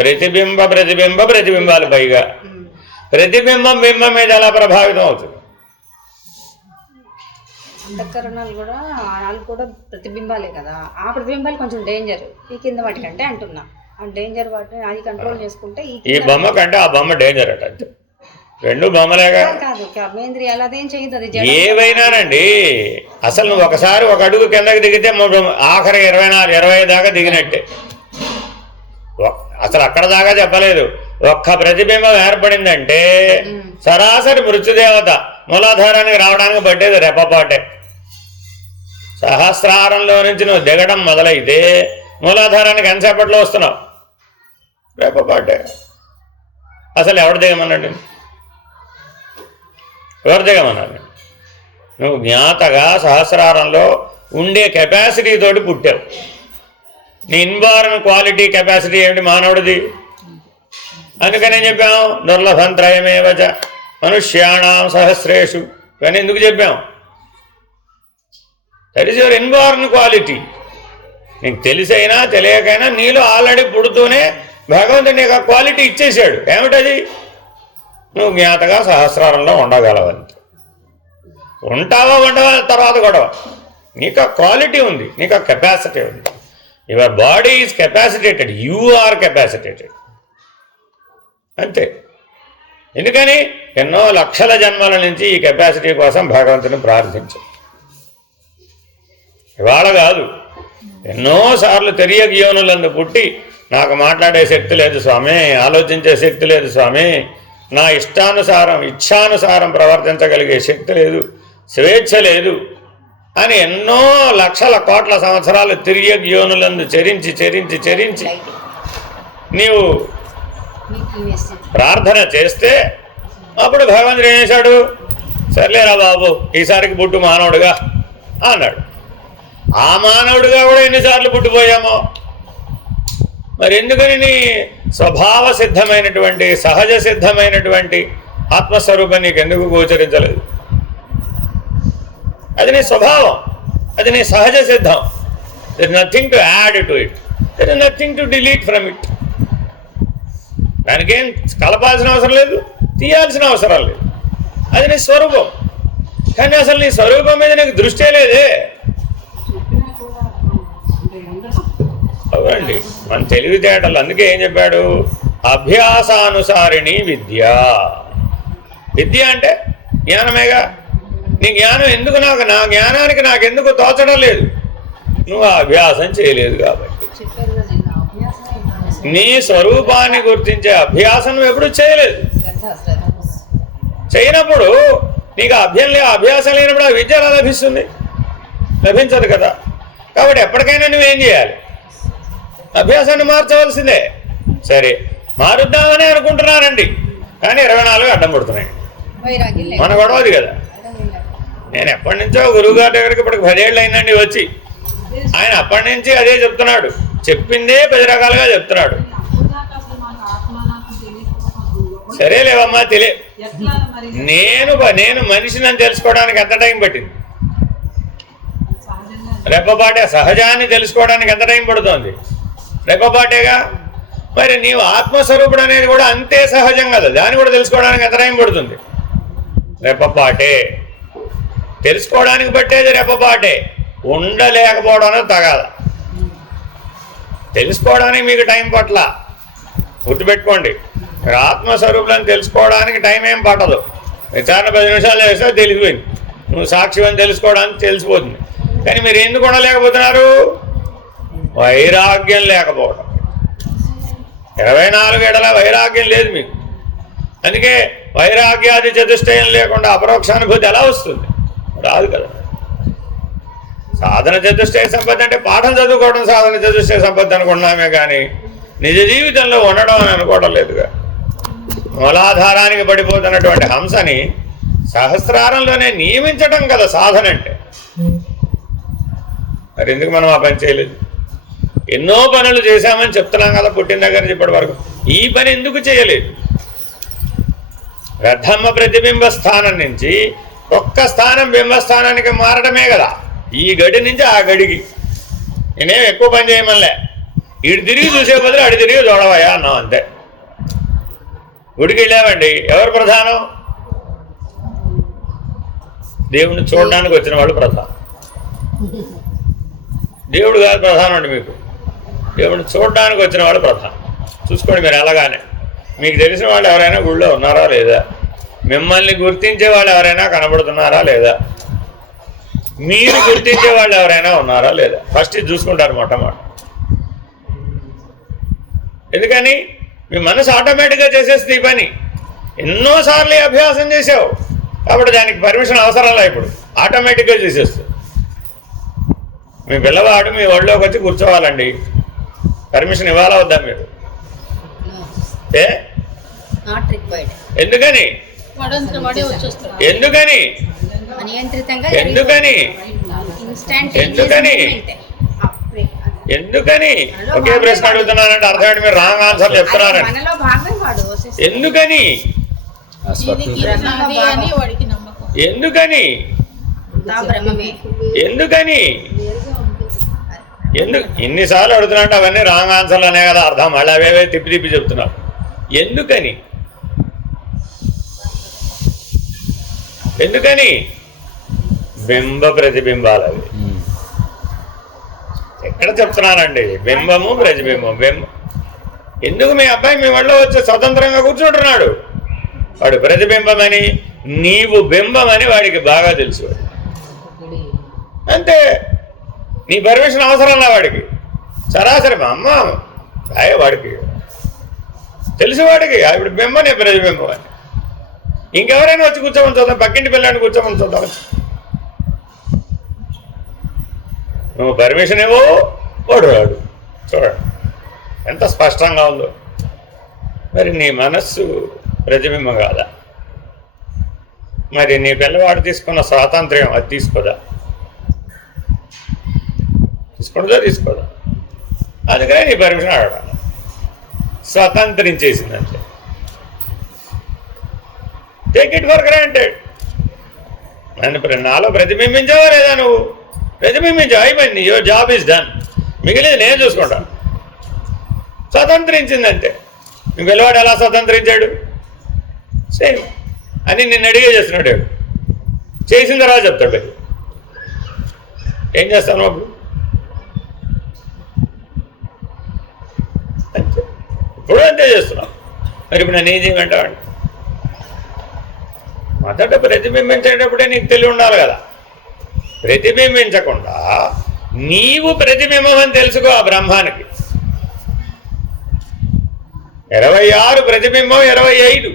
ప్రతిబింబాలు పైగా. ప్రతిబింబం బింబం మీద ఎలా ప్రభావితం అవుతుంది? అంతఃకరణాలు కూడా 4 కూడా ప్రతిబింబాలే కదా. ఆ ప్రతిబింబాలు కొంచెం డేంజర్ ఈ కింద వాటికంటే అంటున్నా. ఆ డేంజర్ వాటిని అది కంట్రోల్ చేసుకుంటే ఈ బొమ్మ కంటే ఆ బొమ్మ డేంజర్ అట. అంతే, 2 బొమ్మలేగా. కాదు, కర్మేంద్రియాలు అదేం చేయదు, అది ఏవైనానండి. అసలు నువ్వు ఒకసారి ఒక అడుగు కిందకి దిగితే ఆఖరి 24, 25 దాకా దిగినట్టే. అసలు అక్కడ దాకా చెప్పలేదు. ఒక్క ప్రతిబింబం ఏర్పడిందంటే సరాసరి మృత్యుదేవత మూలాధారానికి రావడానికి పట్టేది రెప్పపాటే. సహస్రారంలో నుంచి నువ్వు దిగడం మొదలైతే మూలాధారానికి ఎంతసేపట్లో వస్తున్నావు? రెప్పపాటే. అసలు ఎవరు దిగమన్నాడు? ఎవరు దిగమన్నాడు? నువ్వు జ్ఞాతగా సహస్రారంలో ఉండే కెపాసిటీ తోటి పుట్టావు. నీ ఇన్బార్న్ క్వాలిటీ కెపాసిటీ ఏమిటి మానవుడిది? అందుకనే చెప్పాం దుర్లభం త్రయమేవచ మనుష్యాణం సహస్రేషు. కానీ ఎందుకు చెప్పాం? That is your inborn quality. నీకు తెలిసైనా తెలియకైనా నీలో ఆల్రెడీ పుడుతూనే భగవంతుడు నీకు ఆ క్వాలిటీ ఇచ్చేశాడు. ఏమిటది? నువ్వు జ్ఞాతగా సహస్రారంలో ఉండగలవంతే. ఉంటావా ఉండవా తర్వాత గొడవ. నీకు ఆ క్వాలిటీ ఉంది, నీకు ఆ కెపాసిటీ ఉంది. Your body is capacitated, you are capacitated, అంతే. ఎందుకని? ఎన్నో లక్షల జన్మల నుంచి ఈ కెపాసిటీ కోసం భగవంతుని ప్రార్థించు. ఇవాళ కాదు, ఎన్నోసార్లు తెలియక యోనులందు పుట్టి నాకు మాట్లాడే శక్తి లేదు స్వామి, ఆలోచించే శక్తి లేదు స్వామి, నా ఇచ్ఛానుసారం ప్రవర్తించగలిగే శక్తి లేదు, స్వేచ్ఛ లేదు అని ఎన్నో లక్షల కోట్ల సంవత్సరాలు తిరిగి యోనులందు చరించి నీవు ప్రార్థన చేస్తే అప్పుడు భగవంతుడు ఏం చేశాడు? సర్లేరా బాబు, ఈసారికి పుట్టు మానవుడుగా అన్నాడు. ఆ మానవుడిగా కూడా ఎన్నిసార్లు పుట్టిపోయామో. మరి ఎందుకని నీ స్వభావ సిద్ధమైనటువంటి సహజ సిద్ధమైనటువంటి ఆత్మస్వరూపం నీకు ఎందుకు గోచరించలేదు? అది నీ స్వభావం, అది నీ సహజ సిద్ధం. There is nothing to add to it, there is nothing to delete from it. దానికేం కలపాల్సిన అవసరం లేదు, తీయాల్సిన అవసరం లేదు. అది నీ స్వరూపం. కానీ అసలు నీ స్వరూపం మీద నీకు దృష్టే లేదే. అవునండి, మన తెలివితేటలు. అందుకే ఏం చెప్పాడు? అభ్యాసానుసారిణి విద్య. విద్య అంటే జ్ఞానమేగా. నీ జ్ఞానం ఎందుకు నా జ్ఞానానికి నాకెందుకు తోచడం లేదు? నువ్వు ఆ అభ్యాసం చేయలేదు కాబట్టి. చెప్పారు కదా నిన్న, అభ్యాసమే నీ స్వరూపాన్ని గుర్తించే అభ్యాసం నువ్వు ఎప్పుడు చేయలేదు. శ్రద్ధ. చేయనప్పుడు నీకు అభ్యాసం లేనప్పుడు ఆ విద్య ఎలా లభిస్తుంది? లభించదు కదా. కాబట్టి ఎప్పటికైనా నువ్వేం చేయాలి? అభ్యాసాన్ని మార్చవలసిందే. సరే, మారుద్దామని అనుకుంటున్నానండి, కానీ 24 అడ్డం పడుతున్నాయి. వైరాగ్యం లేదు. మన గొడవది కదా. నేను ఎప్పటి నుంచో గురువుగారి దగ్గరికి ఇప్పటికి 10 ఏళ్ళు అయిందండి వచ్చి. ఆయన అప్పటి నుంచి అదే చెప్తున్నాడు, చెప్పిందే 10 రకాలుగా చెప్తున్నాడు. సరేలేవమ్మా, నేను మనిషిని తెలుసుకోవడానికి ఎంత టైం పట్టింది? రెప్పపాటే. సహజాన్ని తెలుసుకోవడానికి ఎంత టైం పడుతుంది? రెప్పపాటేగా. మరి నీవు ఆత్మస్వరూపుడు అనేది కూడా అంతే సహజం కదా, దాన్ని కూడా తెలుసుకోవడానికి ఎంత టైం పడుతుంది? రెప్పపాటే. తెలుసుకోవడానికి పట్టేది రెప్పపాటే, ఉండలేకపోవడం అనేది తగాద. తెలుసుకోవడానికి మీకు టైం పట్ల, గుర్తుపెట్టుకోండి. మీరు ఆత్మస్వరూపులను తెలుసుకోవడానికి టైం ఏం పట్టదు. విచారణ 10 నిమిషాలు చేస్తే తెలిసిపోయింది, నువ్వు సాక్షి అని తెలుసుకోవడానికి తెలిసిపోతుంది. కానీ మీరు ఎందుకు ఉండలేకపోతున్నారు? వైరాగ్యం లేకపోవడం. 24 ఏళ్ళ వైరాగ్యం లేదు మీకు. అందుకే వైరాగ్యాది చతుష్టయం లేకుండా అపరోక్షానుభూతి ఎలా వస్తుంది? రాదు కదా. సాధన చతుష్టయ సంపత్తి అంటే పాఠం చదువుకోవడం సాధన చతుష్టయ సంపత్తి అనుకున్నామే కానీ నిజ జీవితంలో ఉండడం అని అనుకోవడం లేదుగా. మూలాధారానికి పడిపోతున్నటువంటి హంసని సహస్రారంలోనే నియమించడం కదా సాధన అంటే. మరి ఎందుకు మనం ఆ పని చేయలేదు? ఎన్నో పనులు చేశామని చెప్తున్నాం కదా పుట్టిన దగ్గర నుంచి ఇప్పటి వరకు. ఈ పని ఎందుకు చేయలేదు? రథమ్మ ప్రతిబింబ స్థానం నుంచి ఒక్క స్థానం బింబస్థానానికి మారడమే కదా. ఈ గడి నుంచి ఆ గడికి నేనేం ఎక్కువ పని చేయమనిలే. ఇటు తిరిగి చూసే బదులు అటు తిరిగి చూడవయా అన్నాం అంతే. గుడికి వెళ్ళామండి, ఎవరు ప్రధానం? దేవుడిని చూడడానికి వచ్చిన వాళ్ళు ప్రధానం. దేవుడు కాదు ప్రధానం అండి మీకు. దేవుడిని చూడడానికి వచ్చిన వాళ్ళు ప్రధానం. చూసుకోండి మీరు. అలాగానే మీకు తెలిసిన వాళ్ళు ఎవరైనా గుళ్ళో ఉన్నారా లేదా? మిమ్మల్ని గుర్తించే వాళ్ళు ఎవరైనా కనబడుతున్నారా లేదా? మీరు గుర్తించే వాళ్ళు ఎవరైనా ఉన్నారా లేదా? ఫస్ట్ ఇది చూసుకుంటారు మొట్టమొదటి. ఎందుకని? మీ మనసు ఆటోమేటిక్గా చేసేస్తుంది ఈ పని. ఎన్నోసార్లు అభ్యాసం చేసావు కాబట్టి దానికి పర్మిషన్ అవసరంలా. ఇప్పుడు ఆటోమేటిక్గా చేసేస్తుంది. మీ పిల్లవాడు మీ ఒళ్ళోకి వచ్చి కూర్చోవాలండి, పర్మిషన్ ఇవ్వాలా వద్దా మీరు? ఎందుకని? ఎందుకని? ఎందుకని? ఎందుకని? ఎందుకని? ఒకే ప్రశ్న అడుగుతున్నానంటే అర్థమేంటి? మీరు రాంగ్ ఆన్సర్ చెప్తున్నారండి. ఎందుకని? ఎందుకని? ఎందుకని? ఇన్నిసార్లు అడుగుతున్నట్టు అవన్నీ రాంగ్ ఆన్సర్లు అనే కదా అర్థం. మళ్ళీ అవే తిప్పి తిప్పి చెప్తున్నారు. ఎందుకని? ఎందుకని? బింబ ప్రతిబింబాలు అవి. ఎక్కడ చెప్తున్నానండి? బింబము ప్రతిబింబం. ఎందుకు మీ అబ్బాయి మీ ఒళ్ళో వచ్చి స్వతంత్రంగా కూర్చుంటున్నాడు? వాడు ప్రతిబింబమని నీవు బింబమని వాడికి బాగా తెలుసు. అంతే. నీ పర్మిషన్ అవసరంలా వాడికి. సరాసరి మా అమ్మ వాడికి తెలుసు. వాడికి ఇప్పుడు బింబనే ప్రతిబింబం అని. ఇంకెవరైనా వచ్చి కూర్చోమని చూద్దాం, పక్కింటి పిల్లాన్ని కూర్చోమని చూద్దాం. నువ్వు పర్మిషన్ ఇవ్వు, వాడు రాడు. చూడండి ఎంత స్పష్టంగా ఉందో. మరి నీ మనస్సు ప్రతిబింబం కాదా? మరి నీ పిల్లవాడు తీసుకున్న స్వాతంత్ర్యం అది తీసుకోదా? తీసుకోదా? అందుకనే నీ పర్మిషన్ అడగాలి. స్వతంత్రించేసిందంటే టేక్ ఇట్ ఫర్ గ్రాంటెడ్. నన్ను నాలో ప్రతిబింబించావా లేదా? నువ్వు ప్రతిబింబించావు, అయిపోయింది. Your job is done. మిగిలింది నేను చూసుకుంటాను. స్వతంత్రించిందంటే. మీ పిల్లవాడు ఎలా స్వతంత్రించాడు? సేమ్ అని నిన్ను అడిగే చేస్తున్నాడు. చేసిన తర్వాత చెప్తాడు. ఏం చేస్తాను అప్పుడు? అంతే. ఇప్పుడు అంతే చేస్తున్నావు. మరి ఇప్పుడు నన్ను ఏం చేయమంటావండి? మొదట ప్రతిబింబించేటప్పుడే నీకు తెలివి ఉండాలి కదా. ప్రతిబింబించకుండా నీవు ప్రతిబింబం అని తెలుసుకో. ఆ బ్రహ్మానికి 26 ప్రతిబింబం, 25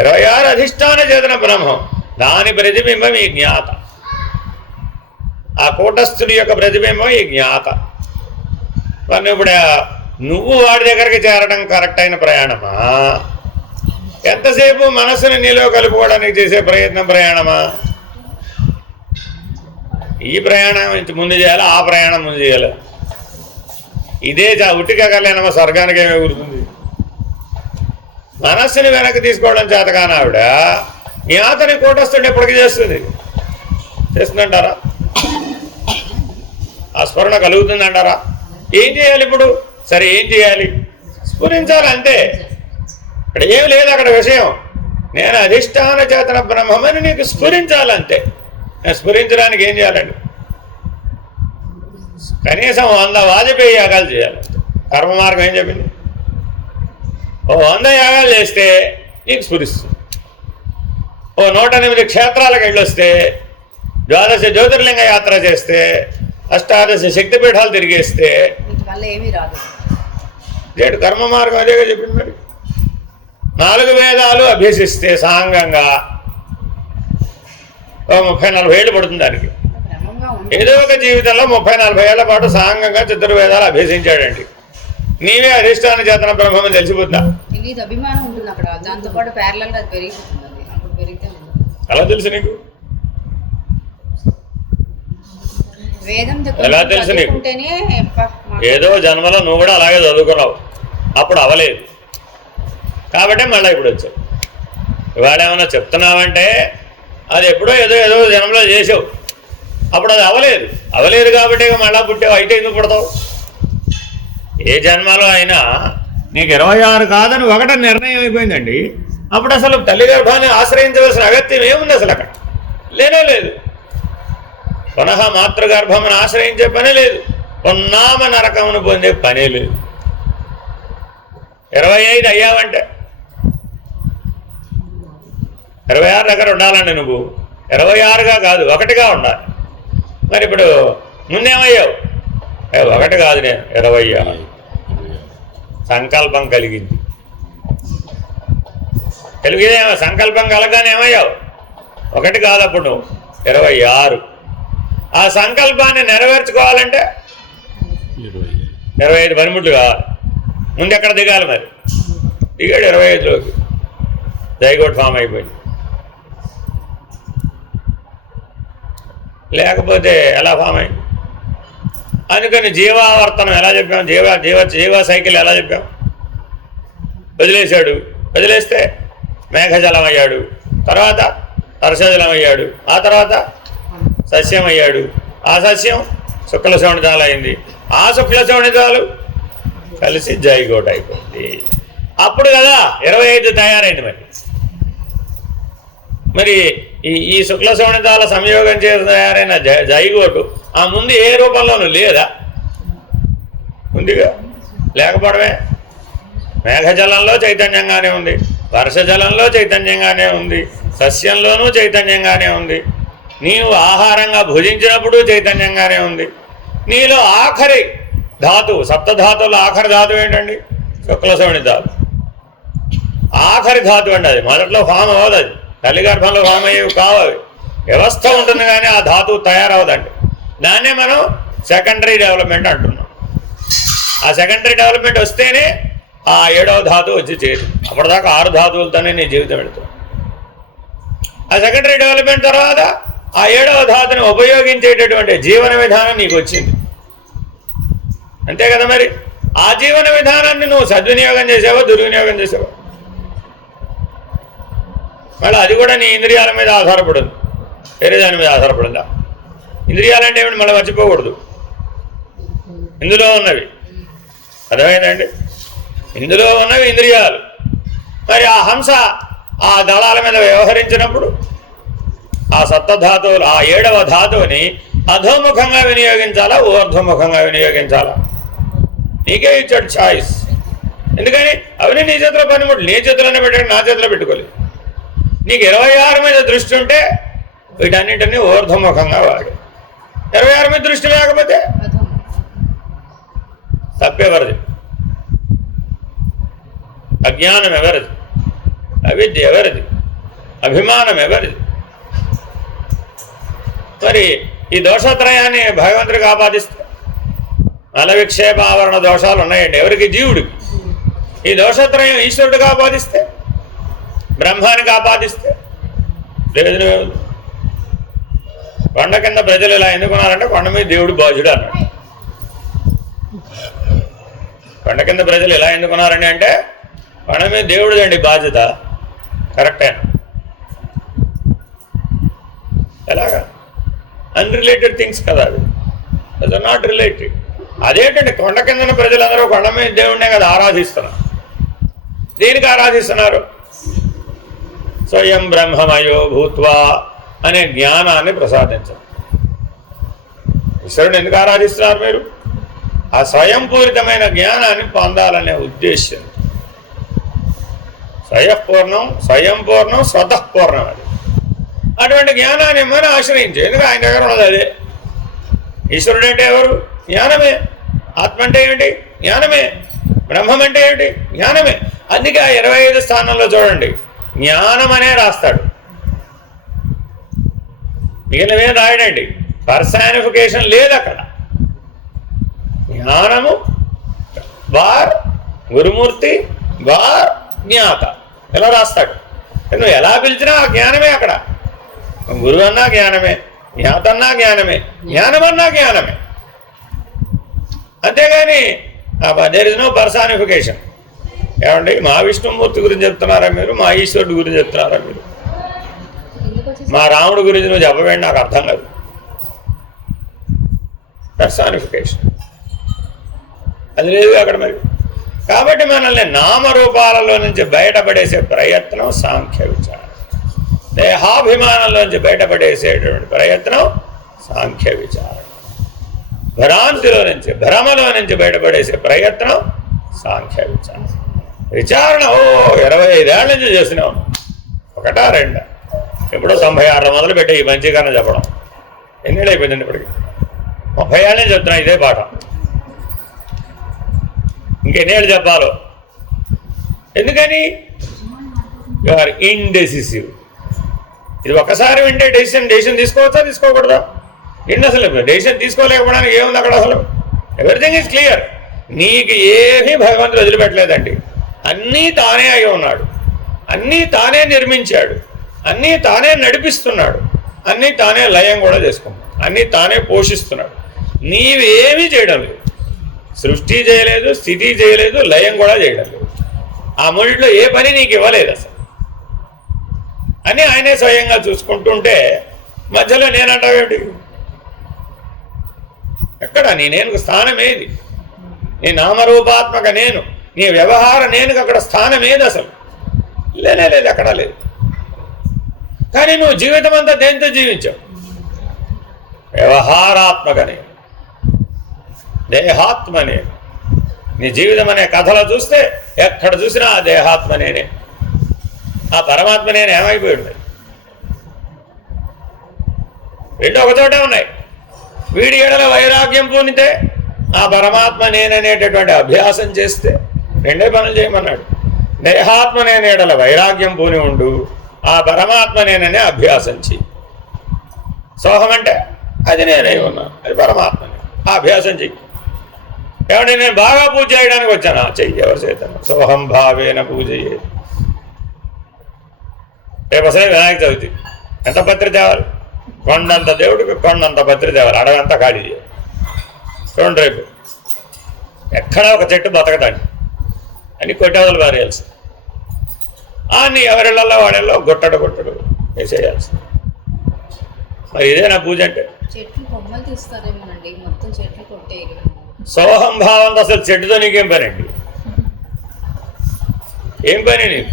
26 అధిష్టాన చేతన బ్రహ్మం, దాని ప్రతిబింబం ఈ జ్ఞాత. ఆ కూటస్థుని యొక్క ప్రతిబింబం ఈ జ్ఞాత. మరి ఇప్పుడు నువ్వు వాడి దగ్గరికి చేరడం కరెక్ట్ అయిన ప్రయాణమా, ఎంతసేపు మనసుని నీలో కలుపుకోవడానికి చేసే ప్రయాణమా? ఈ ప్రయాణం ముందు చేయాలి, ఆ ప్రయాణం ముందు చేయాలి. ఇదే ఉట్టిగా కళ్యాణమా స్వర్గానికి ఏమి ఎగురుతుంది? మనస్సుని వెనక్కి తీసుకోవడం చేతగాని ఆవిడ జ్ఞాతని కూటస్థుడు ఎప్పటికీ చేస్తుందంటారా? ఆ స్ఫురణ కలుగుతుందంటారా? ఏం చేయాలి ఇప్పుడు? సరే ఏం చేయాలి? స్ఫురించాలి అంతే. ఇక్కడ ఏం లేదు అక్కడ విషయం. నేను అధిష్టాన చేతన బ్రహ్మమని నీకు స్ఫురించాలంతే. నేను స్ఫురించడానికి ఏం చేయాలండి? కనీసం 100 వాజపేయి యాగాలు చేయాలి. కర్మ మార్గం ఏం చెప్పింది? 100 యాగాలు చేస్తే నీకు స్ఫురిస్తుంది. 108 క్షేత్రాలకు వెళ్ళొస్తే, 12 జ్యోతిర్లింగ యాత్ర చేస్తే, 18 శక్తిపీఠాలు తిరిగేస్తే ఏమీ రాదు. ఏడు కర్మ మార్గం అదేగా చెప్పింది. మరి 4 వేదాలు అభ్యసిస్తే సాంగంగా 30-40 ఏళ్ళు పడుతుంది దానికి. ఏదో ఒక జీవితంలో 30-40 ఏళ్ల పాటు సాంగంగా చతుర్వేదాలు అభ్యసించాడండి. నీవే అధిష్టాన చేతన బ్రహ్మం తెలిసిపోద్దా? అభిమానం ఉంటుంది అక్కడ, దాంతో పాటు ప్యారలల్ గా పెరిగిపోతుంది. అప్పుడు పెరిగితే అలా తెలుసు నీకు? వేదం ఎలా తెలుసు నీకు? ఏదో జన్మలో నువ్వు కూడా అలాగే చదువుకున్నావు, అప్పుడు అవలేదు కాబట్టి మళ్ళీ ఇప్పుడు వచ్చావు. ఇవాళ ఏమన్నా చెప్తున్నావంటే అది ఎప్పుడో ఏదో జన్మలో చేసావు, అప్పుడు అది అవలేదు కాబట్టి మళ్ళా పుట్టావు. అయితే ఎందుకు పుడతావు? ఏ జన్మలో అయినా నీకు 26 కాదని ఒకట నిర్ణయం అయిపోయిందండి. అప్పుడు అసలు తల్లి గర్భాన్ని ఆశ్రయించవలసిన అగత్యం ఏముంది? అసలు అక్కడ లేదు. పునః మాతృగర్భమును ఆశ్రయించే పని లేదు, ఉన్నామ నరకమును పొందే పనే లేదు. 25 అయ్యావంటే 26 దగ్గర ఉండాలండి. నువ్వు 26గా కాదు, 1గా ఉండాలి. మరి ఇప్పుడు ముందేమయ్యావు? 1 కాదు, నేను 26. సంకల్పం కలిగింది. కలిగిదేమో సంకల్పం కలగానే ఏమయ్యావు? 1 కాదు అప్పుడు నువ్వు 26. ఆ సంకల్పాన్ని నెరవేర్చుకోవాలంటే 25 పనిముట్లు కావాలి. ముందు ఎక్కడ దిగాలి? మరి దిగాడు 25లోకి. జైగోట్ ఫామ్ అయిపోయింది. లేకపోతే ఎలా ఫామ్ అయింది? అందుకని జీవావర్తనం ఎలా చెప్పాం? జీవ సైకిల్ ఎలా చెప్పాం? వదిలేస్తే మేఘజలం అయ్యాడు, తర్వాత వర్షజలం అయ్యాడు, ఆ తర్వాత సస్యం అయ్యాడు, ఆ సస్యం శుక్ల శోణితాలు అయింది, ఆ శుక్ల శోణితాలు కలిసి జైగోట్ అయిపోయింది. అప్పుడు కదా 25 తయారైంది. మరి ఈ శుక్ల శోణితాల సంయోగం చేసి తయారైన జైగోటు ఆ ముందు ఏ రూపంలోనూ లేదా? ఉందిగా. లేకపోవడమే. మేఘజలంలో చైతన్యంగానే ఉంది, వర్షజలంలో చైతన్యంగానే ఉంది, సస్యంలోనూ చైతన్యంగానే ఉంది, నీవు ఆహారంగా భుజించినప్పుడు చైతన్యంగానే ఉంది. నీలో ఆఖరి ధాతువు, సప్తధాతువులో ఆఖరి ధాతువు ఏంటండి? శుక్ల శోణితాలు. ఆఖరి ధాతువు అండి. అది మొదట్లో ఫామ్ అవ్వదు. అది తల్లి గర్భంలో ఫామ్ అయ్యేవి కావు. అవి వ్యవస్థ ఉంటుంది కానీ ఆ ధాతువు తయారవదండి. దాన్నే మనం సెకండరీ డెవలప్మెంట్ అంటున్నాం. ఆ సెకండరీ డెవలప్మెంట్ వస్తేనే ఆ 7వ ధాతువు వచ్చి చేరు. అప్పటిదాకా 6 ధాతువులతోనే నీ జీవితం వెళుతుంది. ఆ సెకండరీ డెవలప్మెంట్ తర్వాత ఆ 7వ ధాతుని ఉపయోగించేటటువంటి జీవన విధానం నీకు వచ్చింది. అంతే కదా? మరి ఆ జీవన విధానాన్ని నువ్వు సద్వినియోగం చేసావో దుర్వినియోగం చేసావో? మళ్ళీ అది కూడా నీ ఇంద్రియాల మీద ఆధారపడింది, వేరే దాని మీద ఆధారపడిందా? ఇంద్రియాలంటే ఏమిటి? మళ్ళీ మర్చిపోకూడదు. ఇందులో ఉన్నవి అర్థమైందండి? ఇందులో ఉన్నవి ఇంద్రియాలు. మరి ఆ హంస ఆ దళాల మీద వ్యవహరించినప్పుడు ఆ సప్తధాతువులు, ఆ 7వ ధాతువుని అధోముఖంగా వినియోగించాలా, ఊర్ధ్వముఖంగా వినియోగించాలా? నీకే ఇచ్చాడు ఛాయిస్. ఎందుకని? అవన్నీ నీ చేతిలో పనిముట్లు. నీ చేతిలోనే పెట్టాడు, నా చేతిలో పెట్టుకోలేదు. నీకు 26 మీద దృష్టి ఉంటే వీటన్నింటినీ ఊర్ధ్వముఖంగా వాడు. 26 మీద దృష్టి లేకపోతే తప్పెవరిది? అజ్ఞానం ఎవరిది? అవిద్య ఎవరిది? అభిమానం ఎవరిది? మరి ఈ దోషత్రయాన్ని భగవంతుడికి ఆపాదిస్తే మల విక్షేప ఆవరణ దోషాలు ఉన్నాయండి ఎవరికి? జీవుడికి. ఈ దోషత్రయం ఈశ్వరుడికి ఆపాదిస్తే, బ్రహ్మానికి ఆపాదిస్తే ప్రయోజనం ఏముంది? కొండ కింద ప్రజలు ఇలా ఎందుకున్నారంటే కొండ మీద దేవుడు బాధ్యుడు అన్నాడు. కొండ కింద ప్రజలు ఇలా ఎందుకున్నారని అంటే కొండ మీద దేవుడిదండి బాధ్యత. కరెక్టే. ఎలాగా? అన్రిలేటెడ్ థింగ్స్ కదా అవి. అది నాట్ రిలేటెడ్. అదేంటండి కొండ కిందన ప్రజలందరూ కొండ మీద దేవుడినే కదా ఆరాధిస్తున్నారు. దేనికి ఆరాధిస్తున్నారు? స్వయం బ్రహ్మమయో భూత్వా అనే జ్ఞానాన్ని ప్రసాదించరు. ఈశ్వరుని ఎందుకు ఆరాధిస్తున్నారు మీరు? ఆ స్వయంపూరితమైన జ్ఞానాన్ని పొందాలనే ఉద్దేశం. స్వయం పూర్ణం స్వతఃపూర్ణం. అది అటువంటి జ్ఞానాన్ని మనం ఆశ్రయించు. ఎందుకు ఆయన దగ్గర ఉన్నది అదే. ఈశ్వరుడు అంటే ఎవరు? జ్ఞానమే. ఆత్మ అంటే ఏమిటి? జ్ఞానమే. బ్రహ్మం అంటే ఏమిటి? జ్ఞానమే. అందుకే ఆ 25 స్థానంలో చూడండి జ్ఞానం అనే రాస్తాడు. మిగిలినవేం రాయడండి. పర్సానిఫికేషన్ లేదు అక్కడ. జ్ఞానము వార్ గురుమూర్తి వార్ జ్ఞాత ఎలా రాస్తాడు. నువ్వు ఎలా పిలిచినా ఆ జ్ఞానమే అక్కడ. గురువు అన్నా జ్ఞానమే, జ్ఞాత అన్నా జ్ఞానమే, జ్ఞానమన్నా జ్ఞానమే. అంతేగాని దేర్ ఇస్ నో పర్సానిఫికేషన్. ఏమండి మా విష్ణుమూర్తి గురించి చెప్తున్నారా మీరు? మా ఈశ్వరుడు గురించి చెప్తున్నారా మీరు? మా రాముడి గురించి నువ్వు చెప్పవేండి, నాకు అర్థం కాదు. పర్సానిఫికేషన్ అది లేదు అక్కడ మరి. కాబట్టి మనల్ని నామరూపాలలో నుంచి బయటపడేసే ప్రయత్నం సాంఖ్య విచారం. దేహాభిమానంలోంచి బయటపడేసేటువంటి ప్రయత్నం సాంఖ్య విచారం. భ్రాంతిలో నుంచి భ్రమలో నుంచి బయటపడేసే ప్రయత్నం సాంఖ్య విచారం. విచారణ 25 ఏళ్ళ నుంచి చేస్తూనే ఉన్నాం. ఒకటా రెండా? ఎప్పుడో 96లో మొదలుపెట్టే ఈ పంచీకరణ చెప్పడం. ఎన్నేళ్ళు అయిపోయిందండి ఇప్పటికి? 30 ఏళ్ళ నుంచి చెప్తున్నా ఇదే పాఠం. ఇంకెన్నేళ్ళు చెప్పాలో. ఎందుకని? You are indecisive. ఇది ఒక్కసారి వింటే డెసిషన్ తీసుకోవచ్చా తీసుకోకూడదా? ఏంటి అసలు డెసిషన్ తీసుకోలేకపోవడానికి ఏముంది అక్కడ? అసలు ఎవ్రీథింగ్ ఈజ్ క్లియర్. నీకు ఏమీ భగవంతుడు వదిలిపెట్టలేదండి. అన్నీ తానే అయి ఉన్నాడు, అన్నీ తానే నిర్మించాడు, అన్నీ తానే నడిపిస్తున్నాడు, అన్నీ తానే లయం కూడా చేసుకున్నాడు, అన్నీ తానే పోషిస్తున్నాడు. నీవేమీ చేయడం లేదు. సృష్టి చేయలేదు, స్థితి చేయలేదు, లయం కూడా చేయడం లేదు. ఆ మూడిలో ఏ పని నీకు ఇవ్వలేదు అసలు. అని ఆయనే స్వయంగా చూసుకుంటుంటే మధ్యలో నేనంటావేమిటి? ఎక్కడ నీ నేను స్థానం ఏది? నీ నామరూపాత్మక నేను, నీ వ్యవహార నేనుకి అక్కడ స్థానం ఏది అసలు? లేనే లేదు, అక్కడ లేదు. కానీ నువ్వు జీవితం అంతా దేంతో జీవించావు? వ్యవహారాత్మక నేను, దేహాత్మ నేను. నీ జీవితం అనే కథలో చూస్తే ఎక్కడ చూసినా ఆ దేహాత్మ నేనే. ఆ పరమాత్మ నేను ఏమైపోయాడు? మరి రెండు ఒకచోటే ఉన్నాయి. వీడి ఎడల వైరాగ్యం పూనితే ఆ పరమాత్మ నేననేటటువంటి అభ్యాసం చేస్తే రెండే పనులు చేయమన్నాడు. దేహాత్మ నేను ఎడల వైరాగ్యం పూని ఉండు, ఆ పరమాత్మ నేననే అభ్యాసం చెయ్యి. సోహం అంటే అది నేనై ఉన్నాను, అది పరమాత్మ ఆ అభ్యాసం చెయ్యి. ఏమంటే నేను బాగా పూజ చేయడానికి వచ్చాను, చెయ్యి. ఎవరు చేస్తాను? సోహం భావేన పూజ చేయాలి. రేపు అసలే వినాయక చవితి. ఎంత పత్రి తేవాలి? కొండంత దేవుడికి కొండంత పత్రి తేవాలి. అడగంతా ఖాళీ చేయాలి. చూడండి రేపు ఎక్కడా ఒక చెట్టు బతకదండి, అన్ని కొట్టేవాళ్ళు పారేయాల్సి. అన్ని ఎవరిళ్ళల్లో వాడిల్లో గుట్టడు వేసేయాల్సి. మరి ఇదేనా పూజ అంటే? చెట్లు కొమ్మలు తీస్తారేమోనండి, మొత్తం చెట్లు కొట్టేయరు. సోహం భావంతో అసలు చెట్టుతో నీకేం పని అండి? ఏం పని నీకు?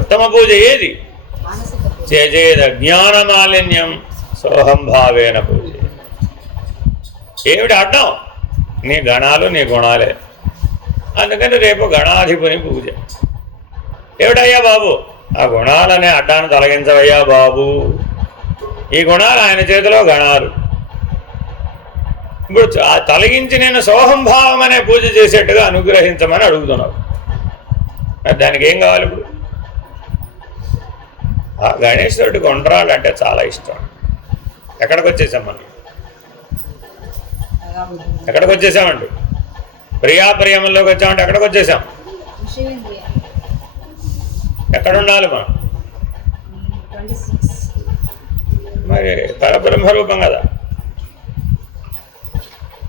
ఉత్తమ పూజ ఏది? చేజేద జ్ఞానమాలిన్యం సోహం భావేన పూజ. ఏమిటి అడ్డం? నీ గణాలు నీ గుణాలే. అందుకని రేపు గణాధిపుని పూజ. ఏమిటయ్యా బాబు? ఆ గుణాలనే అడ్డాన్ని తొలగించవయ్యా బాబు. ఈ గుణాలు ఆయన చేతిలో గణాలు, ఇప్పుడు తొలగించి నేను సోహంభావం అనే పూజ చేసేట్టుగా అనుగ్రహించమని అడుగుతున్నావు. దానికి ఏం కావాలి ఇప్పుడు? గణేశుడికి ఉండ్రాళ్ళు అంటే చాలా ఇష్టం. ఎక్కడికి వచ్చేసాం మనం? ఎక్కడికి వచ్చేసామండి? ప్రియాప్రియమంలోకి వచ్చామంటే ఎక్కడికి వచ్చేసాం? ఎక్కడ ఉండాలి మనం? మరి పరబ్రహ్మ రూపం కదా.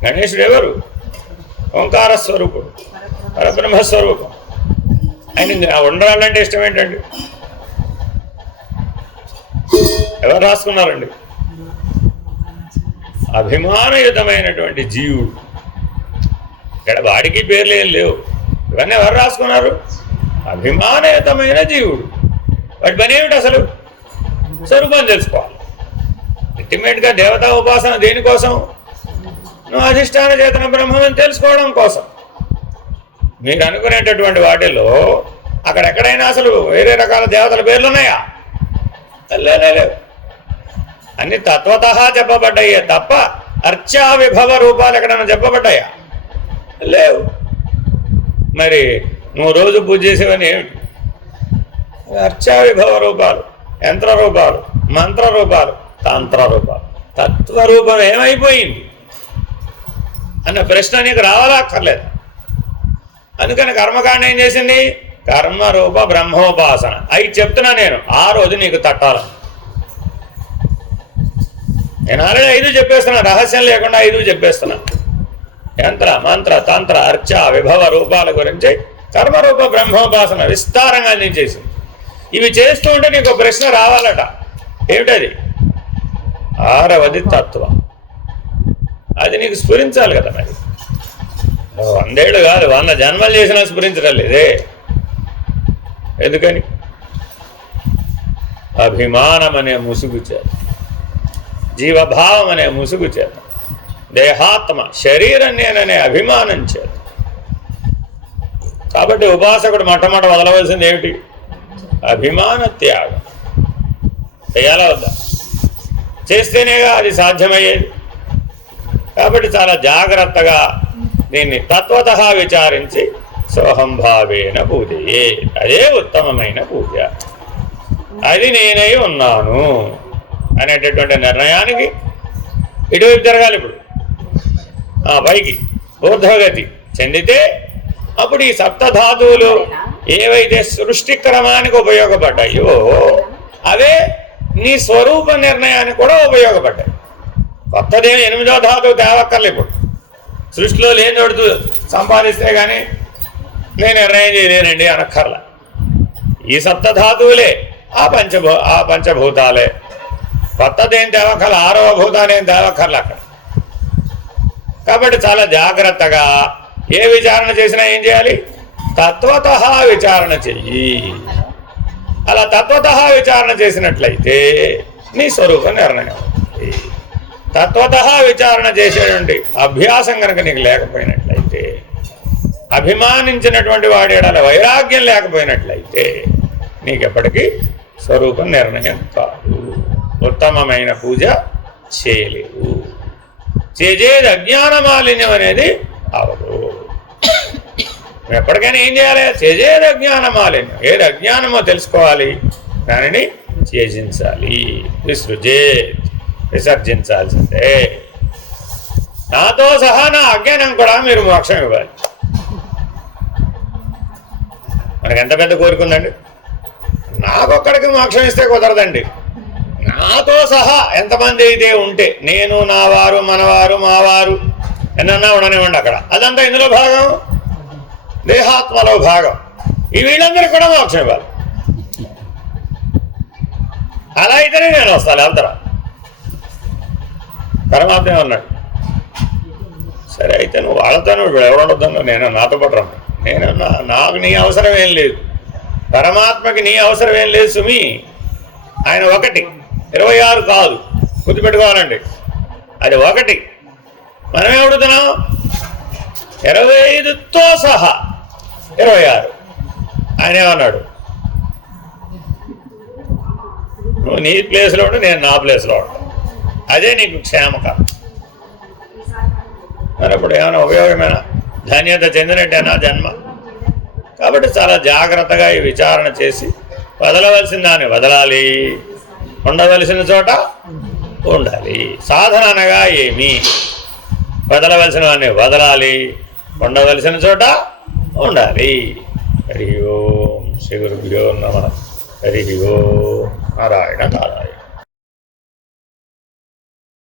గణేశుడు ఎవరు? ఓంకార స్వరూపుడు, పరబ్రహ్మస్వరూపం. ఆయన ఉండాలంటే ఇష్టం ఏంటండి? ఎవరు రాసుకున్నారండి? అభిమానయుతమైనటువంటి జీవుడు. ఇక్కడ వాడికి పేర్లు ఏం లేవు, ఇవన్నీ ఎవరు రాసుకున్నారు? అభిమానయుతమైన జీవుడు. వాటి పని ఏమిటి అసలు? స్వరూపం తెలుసుకోవాలి. అల్టిమేట్గా దేవతా ఉపాసన దేనికోసం? నువ్వు అధిష్టాన చేతన బ్రహ్మని తెలుసుకోవడం కోసం. మీరు అనుకునేటటువంటి వాటిల్లో అక్కడెక్కడైనా అసలు వేరే రకాల దేవతల పేర్లు ఉన్నాయా? లేవు. అన్ని తత్వత చెప్పబడ్డాయే తప్ప అర్చా విభవ రూపాలు ఎక్కడైనా చెప్పబడ్డాయా? లేవు. మరి నువ్వు రోజు పూజ చేసేవని ఏమిటి? అర్చా విభవ రూపాలు, యంత్ర రూపాలు, మంత్ర రూపాలు, తంత్ర రూపాలు. తత్వరూపం ఏమైపోయింది అన్న ప్రశ్న నీకు రావాలా అక్కర్లేదు. అందుకని కర్మకాండ ఏం చేసింది? కర్మరూప బ్రహ్మోపాసన. అవి చెప్తున్నా నేను, ఆ రోజు నీకు తట్టాలని. నేను ఆల్రెడీ 5 చెప్పేస్తున్నా, రహస్యం లేకుండా 5 చెప్పేస్తున్నా. యంత్ర మంత్ర తంత్ర అర్చ విభవ రూపాల గురించి కర్మరూప బ్రహ్మోపాసన విస్తారంగా అందించేసింది. ఇవి చేస్తూ ఉంటే నీకు ప్రశ్న రావాలట. ఏమిటది? 6వది తత్వం. అది నీకు స్ఫురించాలి కదా. మరి 100 ఏళ్ళు కాదు, 100 జన్మలు చేసినా స్ఫురించడం లేదే. ఎందుకని? అభిమానం అనే ముసుగు చేత, జీవభావం అనే ముసుగు చేత, దేహాత్మ శరీరం నేననే అభిమానం చేత. కాబట్టి ఉపాసకుడు మొట్టమొదట వదలవలసింది ఏమిటి? అభిమాన త్యాగం. చేయాలా వద్దా? చేస్తేనేగా అది సాధ్యమయ్యేది. కాబట్టి చాలా జాగ్రత్తగా దీన్ని తత్వత విచారించి సోహంభావేన పూజయే, అదే ఉత్తమమైన పూజ. అది నేనై ఉన్నాను అనేటటువంటి నిర్ణయానికి ఇటువైపు జరగాలి. ఇప్పుడు పైకి ఊర్ధ్వగతి చెందితే అప్పుడు ఈ సప్తధాతువులు ఏవైతే సృష్టి క్రమానికి ఉపయోగపడ్డాయో అవే నీ స్వరూప నిర్ణయానికి కూడా ఉపయోగపడ్డాయి. కొత్తదేమి 8వ ధాతువు తేవక్కర్లే. ఇప్పుడు సృష్టిలో లేని చోటు సంపాదిస్తే కానీ నేను నిర్ణయం చేయలేనండి అనక్కర్లా. ఈ సప్తధాతువులే, ఆ పంచభూతాలే. కొత్తదేం తేవక్కర్ల, 6వ భూతానేం తేవక్కర్ల అక్కడ. కాబట్టి చాలా జాగ్రత్తగా ఏ విచారణ చేసినా ఏం చేయాలి? తత్వత విచారణ చెయ్యి. అలా తత్వత విచారణ చేసినట్లయితే నీ స్వరూప నిర్ణయం. తత్వత విచారణ చేసేటువంటి అభ్యాసం కనుక నీకు లేకపోయినట్లయితే, అభిమానించినటువంటి వాడి ఎడల వైరాగ్యం లేకపోయినట్లయితే నీకెప్పటికీ స్వరూప నిర్ణయం కాదు. ఉత్తమమైన పూజ చేయలేవు. చేసేది అజ్ఞాన మాలిన్యం అనేది అవదు. ఎప్పటికైనా ఏం చేయాలి? చేసేది అజ్ఞాన మాలిన్యం. ఏది అజ్ఞానమో తెలుసుకోవాలి, దానిని త్యజించాలి. విసర్జించాల్సిందే. నాతో సహా నా అజ్ఞానం కూడా మీరు మోక్షం ఇవ్వాలి. మనకి ఎంత పెద్ద కోరుకుందండి? నాకొక్కడికి మోక్షం ఇస్తే కుదరదండి. నాతో సహా ఎంతమంది అయితే ఉంటే, నేను, నా వారు, మనవారు, మావారు ఎన్నన్నా ఉండనివ్వండి అక్కడ, అదంతా ఇందులో భాగం, దేహాత్మలో భాగం. ఈ వీళ్ళందరికీ కూడా మోక్షం ఇవ్వాలి. అలా అయితేనే నేను వస్తాను, వెళ్తారా? పరమాత్మ అన్నాడు, సరే అయితే నువ్వు వాళ్ళతో ఎవరుండొద్దాను, నేను నాతో పాటు రమ్మ. నేను నాకు నీ అవసరం ఏం లేదు, పరమాత్మకి నీ అవసరం ఏం లేదు సుమి. ఆయన 1, 26 కాదు, గుర్తుపెట్టుకోవాలండి. అది 1. మనమే అడుగుతున్నాం 25తో సహా 26. ఆయన ఏమన్నాడు? నువ్వు నీ ప్లేస్లో ఉండు, నేను నా ప్లేస్లో ఉంటాను. అదే నీకు క్షేమకరం. మరి అప్పుడు ఏమైనా ఉపయోగమైన ధన్యత చెందినట్టేనా జన్మ? కాబట్టి చాలా జాగ్రత్తగా ఈ విచారణ చేసి వదలవలసిన దాన్ని వదలాలి, ఉండవలసిన చోట ఉండాలి. సాధన అనగా ఏమి? వదలవలసిన వాడిని వదలాలి, ఉండవలసిన చోట ఉండాలి. హరి ఓం శ్రీ గురుభ్యో నమః. హరి ఓం నారాయణ నారాయణ.